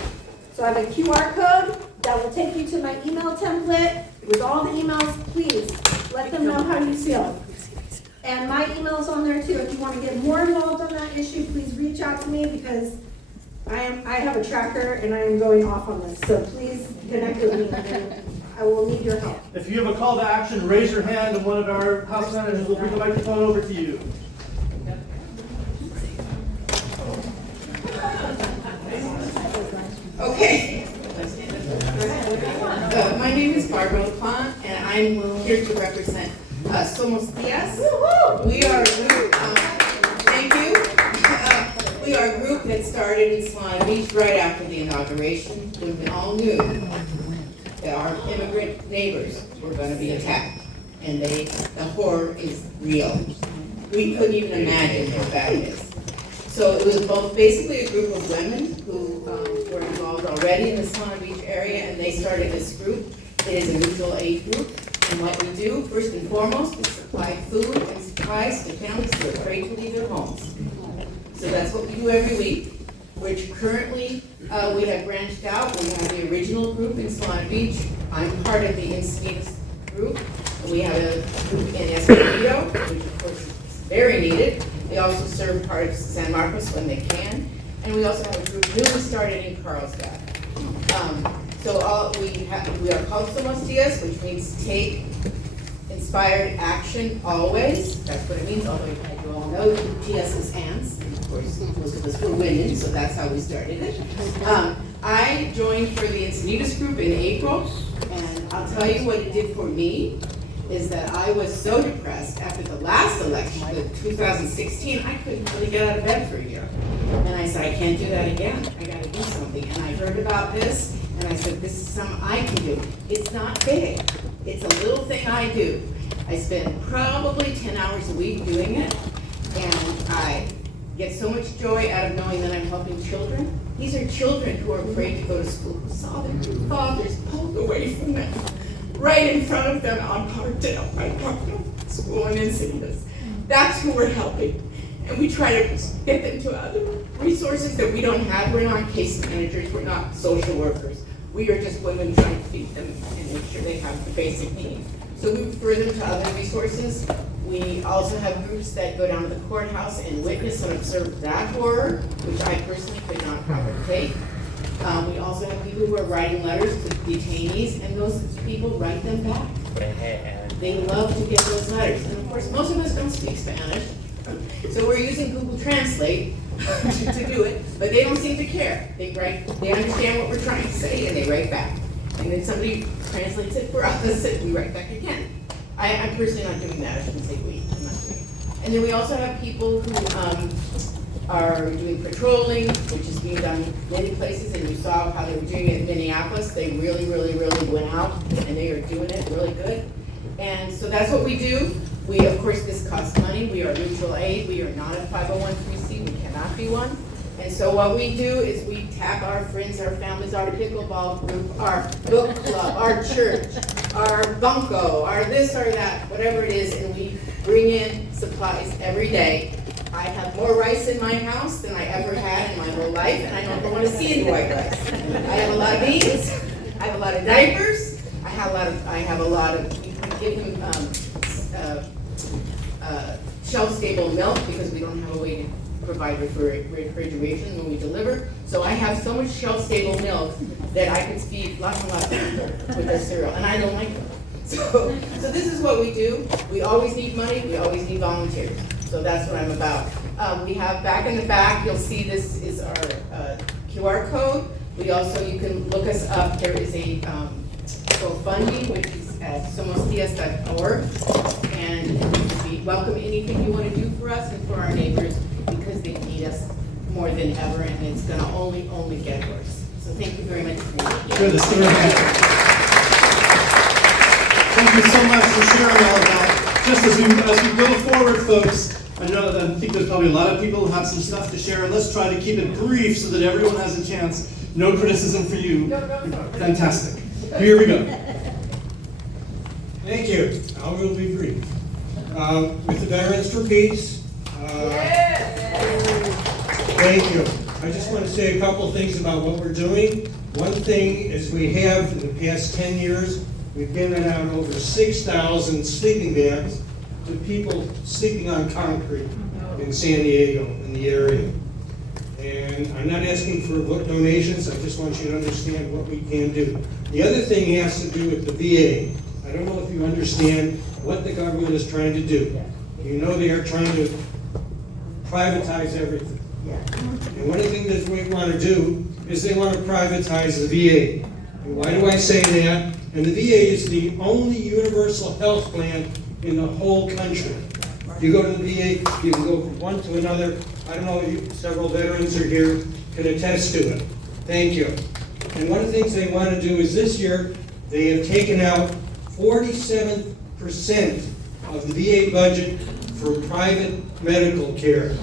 So I have a QR code that will take you to my email template. With all the emails, please let them know how you feel. And my email's on there too. If you want to get more involved on that issue, please reach out to me because I have a tracker and I am going off on this. So please connect with me and I will need your help. If you have a call to action, raise your hand and one of our house managers will bring the microphone over to you. Okay. Gabriel Stern, and I'm here to represent Somos Dias. We are a group, thank you. We are a group that started in Solana Beach right after the inauguration, when we all knew that our immigrant neighbors were going to be attacked, and the horror is real. We couldn't even imagine how bad it is. So it was both basically a group of women who were involved already in the Solana Beach area, and they started this group. It is a mutual aid group, and what we do, first and foremost, is supply food and supplies to families who are afraid to leave their homes. So that's what we do every week, which currently we have branched out. We have the original group in Solana Beach. I'm part of the Encinitas group. We have a group in Escondido, which of course is very needed. They also serve part of San Marcos when they can. And we also have a group newly started in Carlsbad. We are called Somos Dias, which means take inspired action always. That's what it means, although you all know TS is hands. Of course, most of us were women, so that's how we started it. I joined for the Encinitas group in April, and I'll tell you what it did for me is that I was so depressed after the last election, the 2016, I couldn't really get out of bed for a year. And I said, I can't do that again. I gotta do something. And I heard about this, and I said, this is something I can do. It's not big. It's a little thing I do. I spend probably 10 hours a week doing it, and I get so much joy out of knowing that I'm helping children. These are children who are afraid to go to school, who saw their fathers pulled away from them, right in front of them on Parkdale, right Parkdale School in Encinitas. That's who we're helping. And we try to get them to other resources that we don't have. We're not case managers, we're not social workers. We are just women trying to feed them and make sure they have the basic needs. So we refer them to other resources. We also have groups that go down to the courthouse and witness and observe that horror, which I personally could not take. We also have people who are writing letters to detainees, and those people write them back. They love to get those letters. And of course, most of us don't speak Spanish, so we're using Google Translate to do it, but they don't seem to care. They understand what we're trying to say, and they write back. And then somebody translates it for us, and we write back again. I'm personally not doing that. I shouldn't say we. I'm not doing it. And then we also have people who are doing patrolling, which is being done in many places, and you saw how they were doing it in Minneapolis. They really, really, really went out, and they are doing it really good. And so that's what we do. We, of course, this costs money. We are mutual aid. We are not a 501c. We cannot be one. And so what we do is we tap our friends, our families, our pickleball group, our book club, our church, our bunco, our this or that, whatever it is, and we bring in supplies every day. I have more rice in my house than I ever had in my whole life, and I don't want to see any white rice. I have a lot of beans. I have a lot of diapers. I have a lot of. We give them shelf-stable milk because we don't have a way to provide refrigeration when we deliver. So I have so much shelf-stable milk that I could feed lots and lots of people with their cereal, and I don't like them. So this is what we do. We always need money. We always need volunteers. So that's what I'm about. We have back in the back, you'll see this is our QR code. We also, you can look us up. There is a GoFundMe, which is at somosdias.org. And we welcome anything you want to do for us and for our neighbors because they need us more than ever, and it's going to only get worse. So thank you very much for Good. Thank you so much for sharing all of that. Just as we go forward, folks, I think there's probably a lot of people who have some stuff to share. Let's try to keep it brief so that everyone has a chance. No criticism for you. Fantastic. Here we go. Thank you. I will be brief. With the Veterans for Peace, thank you. I just want to say a couple things about what we're doing. One thing is we have, in the past 10 years, we've given out over 6,000 sleeping bags to people sleeping on concrete in San Diego, in the area. And I'm not asking for donations, I just want you to understand what we can do. The other thing has to do with the VA. I don't know if you understand what the government is trying to do. You know they are trying to privatize everything. And one of the things that we want to do is they want to privatize the VA. And why do I say that? And the VA is the only universal health plan in the whole country. You go to the VA, you can go from one to another. I don't know, several veterans are here, can attest to it. Thank you. And one of the things they want to do is this year, they have taken out 47% of the VA budget for private medical care.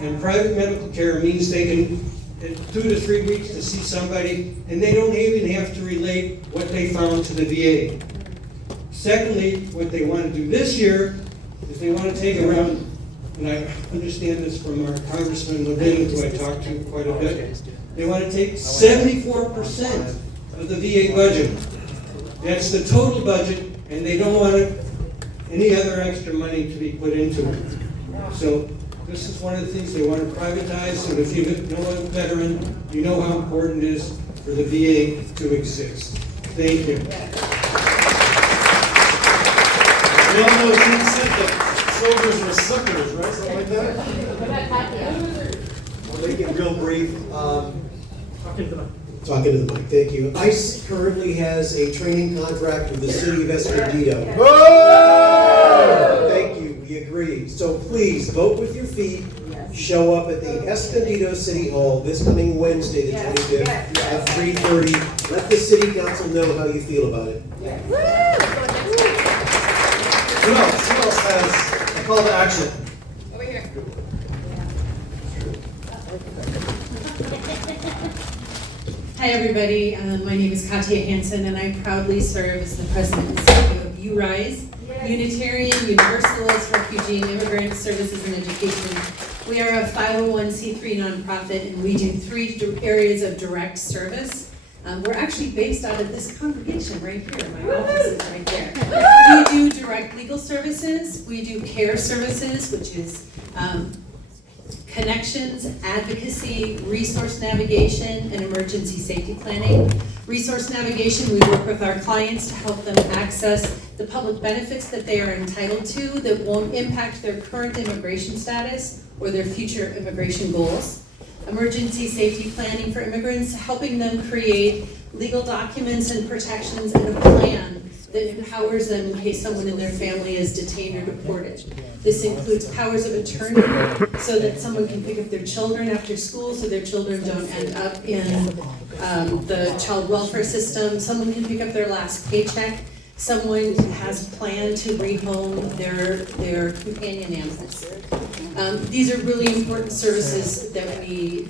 And private medical care means they can, in 2 to 3 weeks to see somebody, and they don't even have to relate what they found to the VA. Secondly, what they want to do this year is they want to take around, and I understand this from our Congressman Levin, who I talked to quite a bit, they want to take 74% of the VA budget. That's the total budget, and they don't want any other extra money to be put into it. So this is one of the things they want to privatize, so if you know a veteran, you know how important it is for the VA to exist. Thank you. We all know King said that soldiers were suckers, right? Something like that? I'll make it real brief. Talking to the mic. Talking to the mic, thank you. ICE currently has a training contract with the city of Escondido. Whoa! Thank you, we agree. So please, vote with your feet. Show up at the Escondido City Hall this coming Wednesday, the 25th, at 3:30. Let the city council know how you feel about it. Who else has a call to action? Over here. Hi, everybody. My name is Katya Hansen, and I proudly serve as the president and CEO of URISE, Unitarian Universalist Refugee and Immigrant Services and Education. We are a 501c3 nonprofit, and we do 3 areas of direct service. We're actually based out of this congregation right here. My office is right there. We do direct legal services. We do care services, which is connections, advocacy, resource navigation, and emergency safety planning. Resource navigation, we work with our clients to help them access the public benefits that they are entitled to that won't impact their current immigration status or their future immigration goals. Emergency safety planning for immigrants, helping them create legal documents and protections and a plan that empowers them in case someone in their family is detained or deported. This includes powers of attorney so that someone can pick up their children after school so their children don't end up in the child welfare system. Someone can pick up their last paycheck. Someone has planned to rehome their companion animals. These are really important services that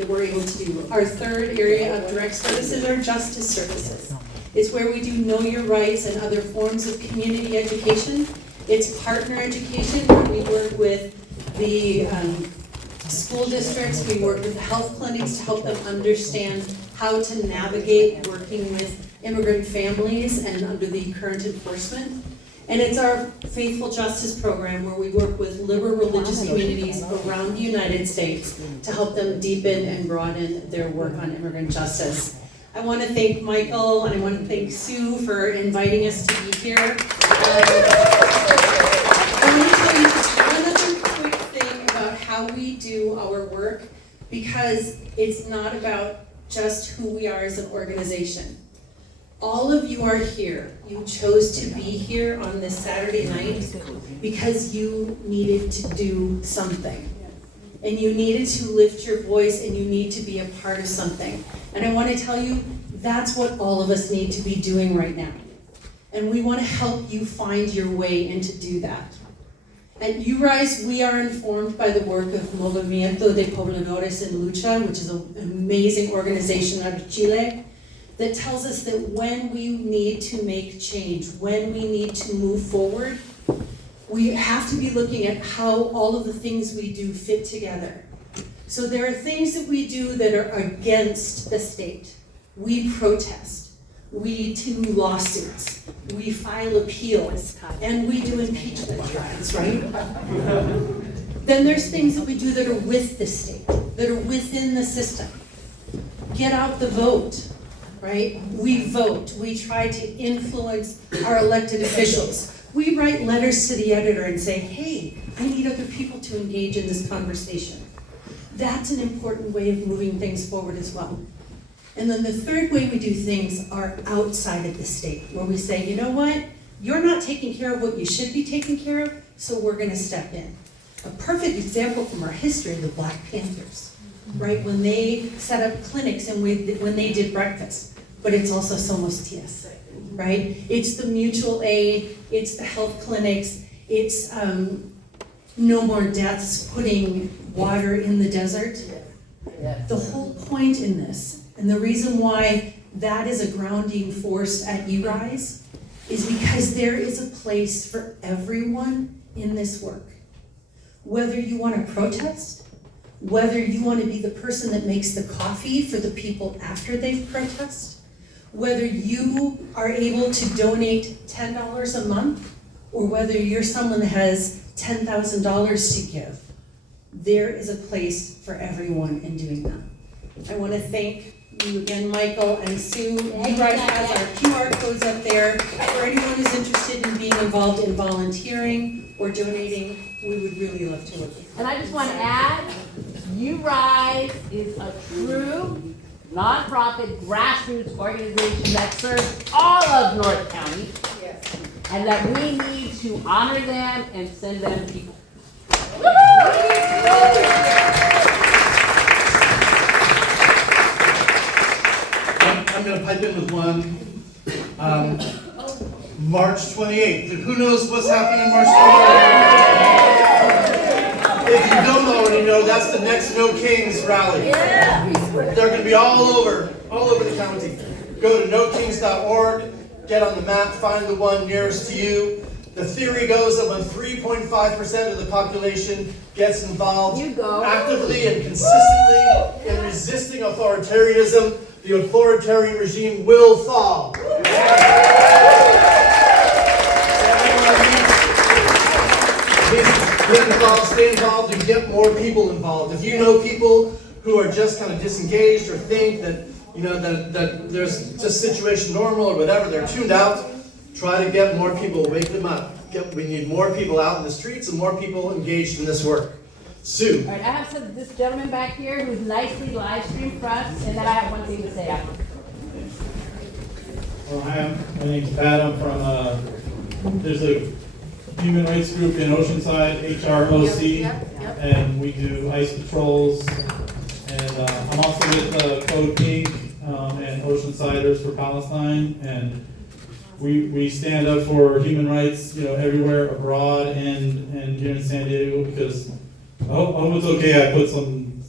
we're able to do. Our third area of direct services are justice services. It's where we do know your rights and other forms of community education. It's partner education where we work with the school districts, we work with health clinics to help them understand how to navigate working with immigrant families and under the current enforcement. And it's our Faithful Justice program where we work with liberal religious communities around the United States to help them deepen and broaden their work on immigrant justice. I want to thank Michael and I want to thank Sue for inviting us to be here. I want to tell you just one other quick thing about how we do our work, because it's not about just who we are as an organization. All of you are here. You chose to be here on this Saturday night because you needed to do something. And you needed to lift your voice and you need to be a part of something. And I want to tell you, that's what all of us need to be doing right now. And we want to help you find your way and to do that. At URISE, we are informed by the work of Movimiento de Pobladores en Lucha, which is an amazing organization out of Chile, that tells us that when we need to make change, when we need to move forward, we have to be looking at how all of the things we do fit together. So there are things that we do that are against the state. We protest, we do lawsuits, we file appeals, and we do impeachment trials, right? Then there's things that we do that are with the state, that are within the system. Get out the vote. Right? We vote. We try to influence our elected officials. We write letters to the editor and say, hey, I need other people to engage in this conversation. That's an important way of moving things forward as well. And then the third way we do things are outside of the state, where we say, you know what? You're not taking care of what you should be taking care of, so we're gonna step in. A perfect example from our history, the Black Panthers, right? When they set up clinics and when they did breakfast, but it's also Somos Tías, right? It's the mutual aid, it's the health clinics, it's no more deaths putting water in the desert. The whole point in this, and the reason why that is a grounding force at URISE, is because there is a place for everyone in this work. Whether you want to protest, whether you want to be the person that makes the coffee for the people after they've protested, whether you are able to donate $10 a month, or whether you're someone that has $10,000 to give, there is a place for everyone in doing that. I want to thank you again, Michael and Sue. You guys have our QR codes up there. For anyone who's interested in being involved in volunteering or donating, we would really love to work with you. And I just want to add, URISE is a true nonprofit grassroots organization that serves all of North County. Yes. And that we need to honor them and send them people. I'm going to pipe in with one. March 28th. Who knows what's happening on March 28th? If you don't already know, that's the next No Kings rally. They're going to be all over the county. Go to nokings.org, get on the map, find the one nearest to you. The theory goes that when 3.5% of the population gets involved actively and consistently in resisting authoritarianism, the authoritarian regime will fall. Get involved, stay involved, and get more people involved. If you know people who are just kind of disengaged or think that that there's just situation normal or whatever, they're tuned out, try to get more people, wake them up. We need more people out in the streets and more people engaged in this work. Sue. All right, I have this gentleman back here who's nicely live streamed for us, and then I have one thing to say after. Well, hi, my name's Pat. I'm from, there's a human rights group in Oceanside, HROC, and we do ice patrols. And I'm also with Code Pink and Oceansiders for Palestine, and we stand up for human rights, everywhere abroad and here in San Diego, because I hope it's okay. I put some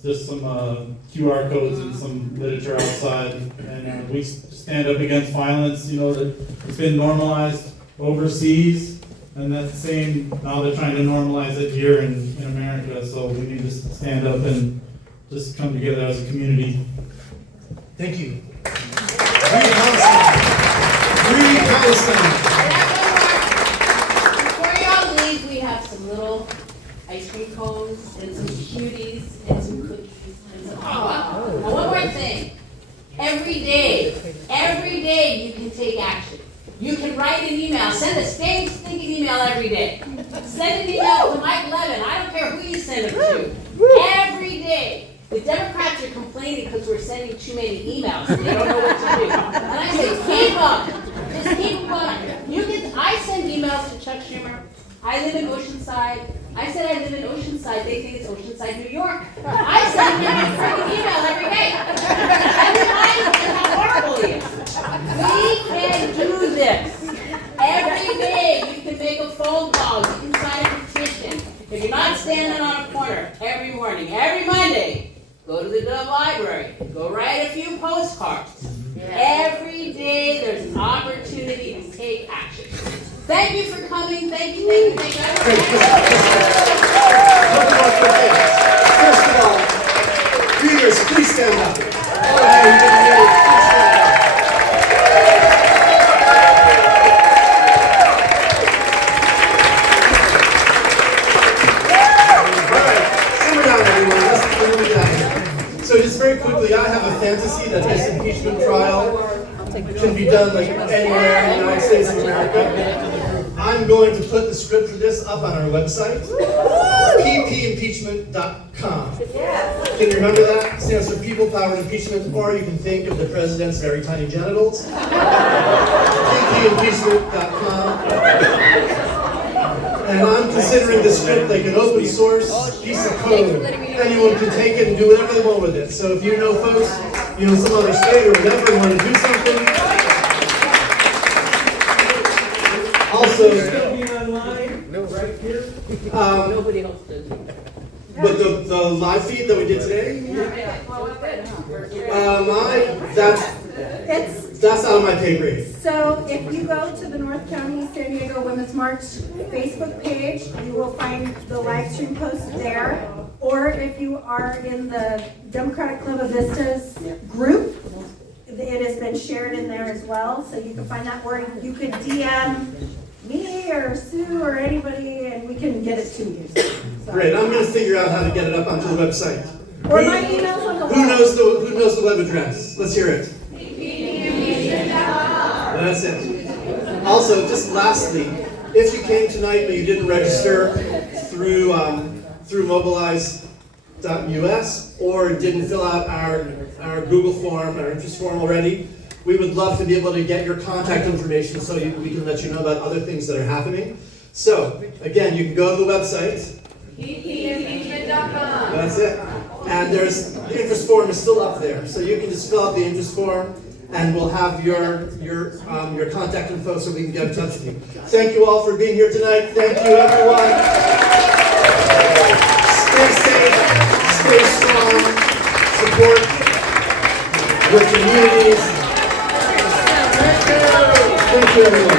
QR codes and some literature outside, and we stand up against violence, that it's been normalized overseas, and that's the same, now they're trying to normalize it here in America, so we need to stand up and just come together as a community. Thank you. Free Palestine. Free Palestine. Before y'all leave, we have some little ice cream cones and some cuties and some cookies and some Now one more thing. Every day you can take action. You can write an email. Send a stinking email every day. Send an email to Mike Levin. I don't care who you send it to. Every day. The Democrats are complaining because we're sending too many emails and they don't know what to do. And I say, keep them. Just keep them going. I send emails to Chuck Schumer. I live in Oceanside. I said I live in Oceanside. They think it's Oceanside, New York. I send him a freaking email every day. And reminds him how horrible he is. We can do this. Every day you can make a phone call. You can sign a petition. If you're not standing on a corner every morning, every Monday, go to the Dove Library. Go write a few postcards. Every day there's an opportunity to take action. Thank you for coming. Thank you. First of all, readers, please stand up. So just very quickly, I have a fantasy that this impeachment trial can be done like anywhere in the United States of America. I'm going to put the script for this up on our website, ppimpeachment.com. PEMPE.com. Can you remember that? It stands for People, Power, and Impeachment, or you can think of the president's very tiny genitals. Impeachment.com. And I'm considering this script like an open source piece of code. Anyone can take it and do whatever they want with it. So if you know folks, you know, some other state or whatever, and want to do something. Also, Nobody else did. but the live feed that we did today, that's out of my pay grade. So if you go to the North County San Diego Women's March Facebook page, you will find the live stream post there. Or if you are in the Democratic Club of Vista's group, it has been shared in there as well. So you can find that, or you could DM me or Sue or anybody and we can get it to you. So. Great, I'm going to figure out how to get it up onto the website. Or my email's on the wall. Who knows the web address? Let's hear it. That's it. Also, just lastly, if you came tonight but you didn't register through mobilize.us or didn't fill out our Google form, our interest form already, we would love to be able to get your contact information so we can let you know about other things that are happening. So, again, you can go to the website. Impeachment.com. That's it. And the interest form is still up there. So you can just fill out the interest form and we'll have your contact info so we can get in touch with you. Thank you all for being here tonight. Thank you, everyone. Stay safe, stay strong, support your communities. Thank you, everyone.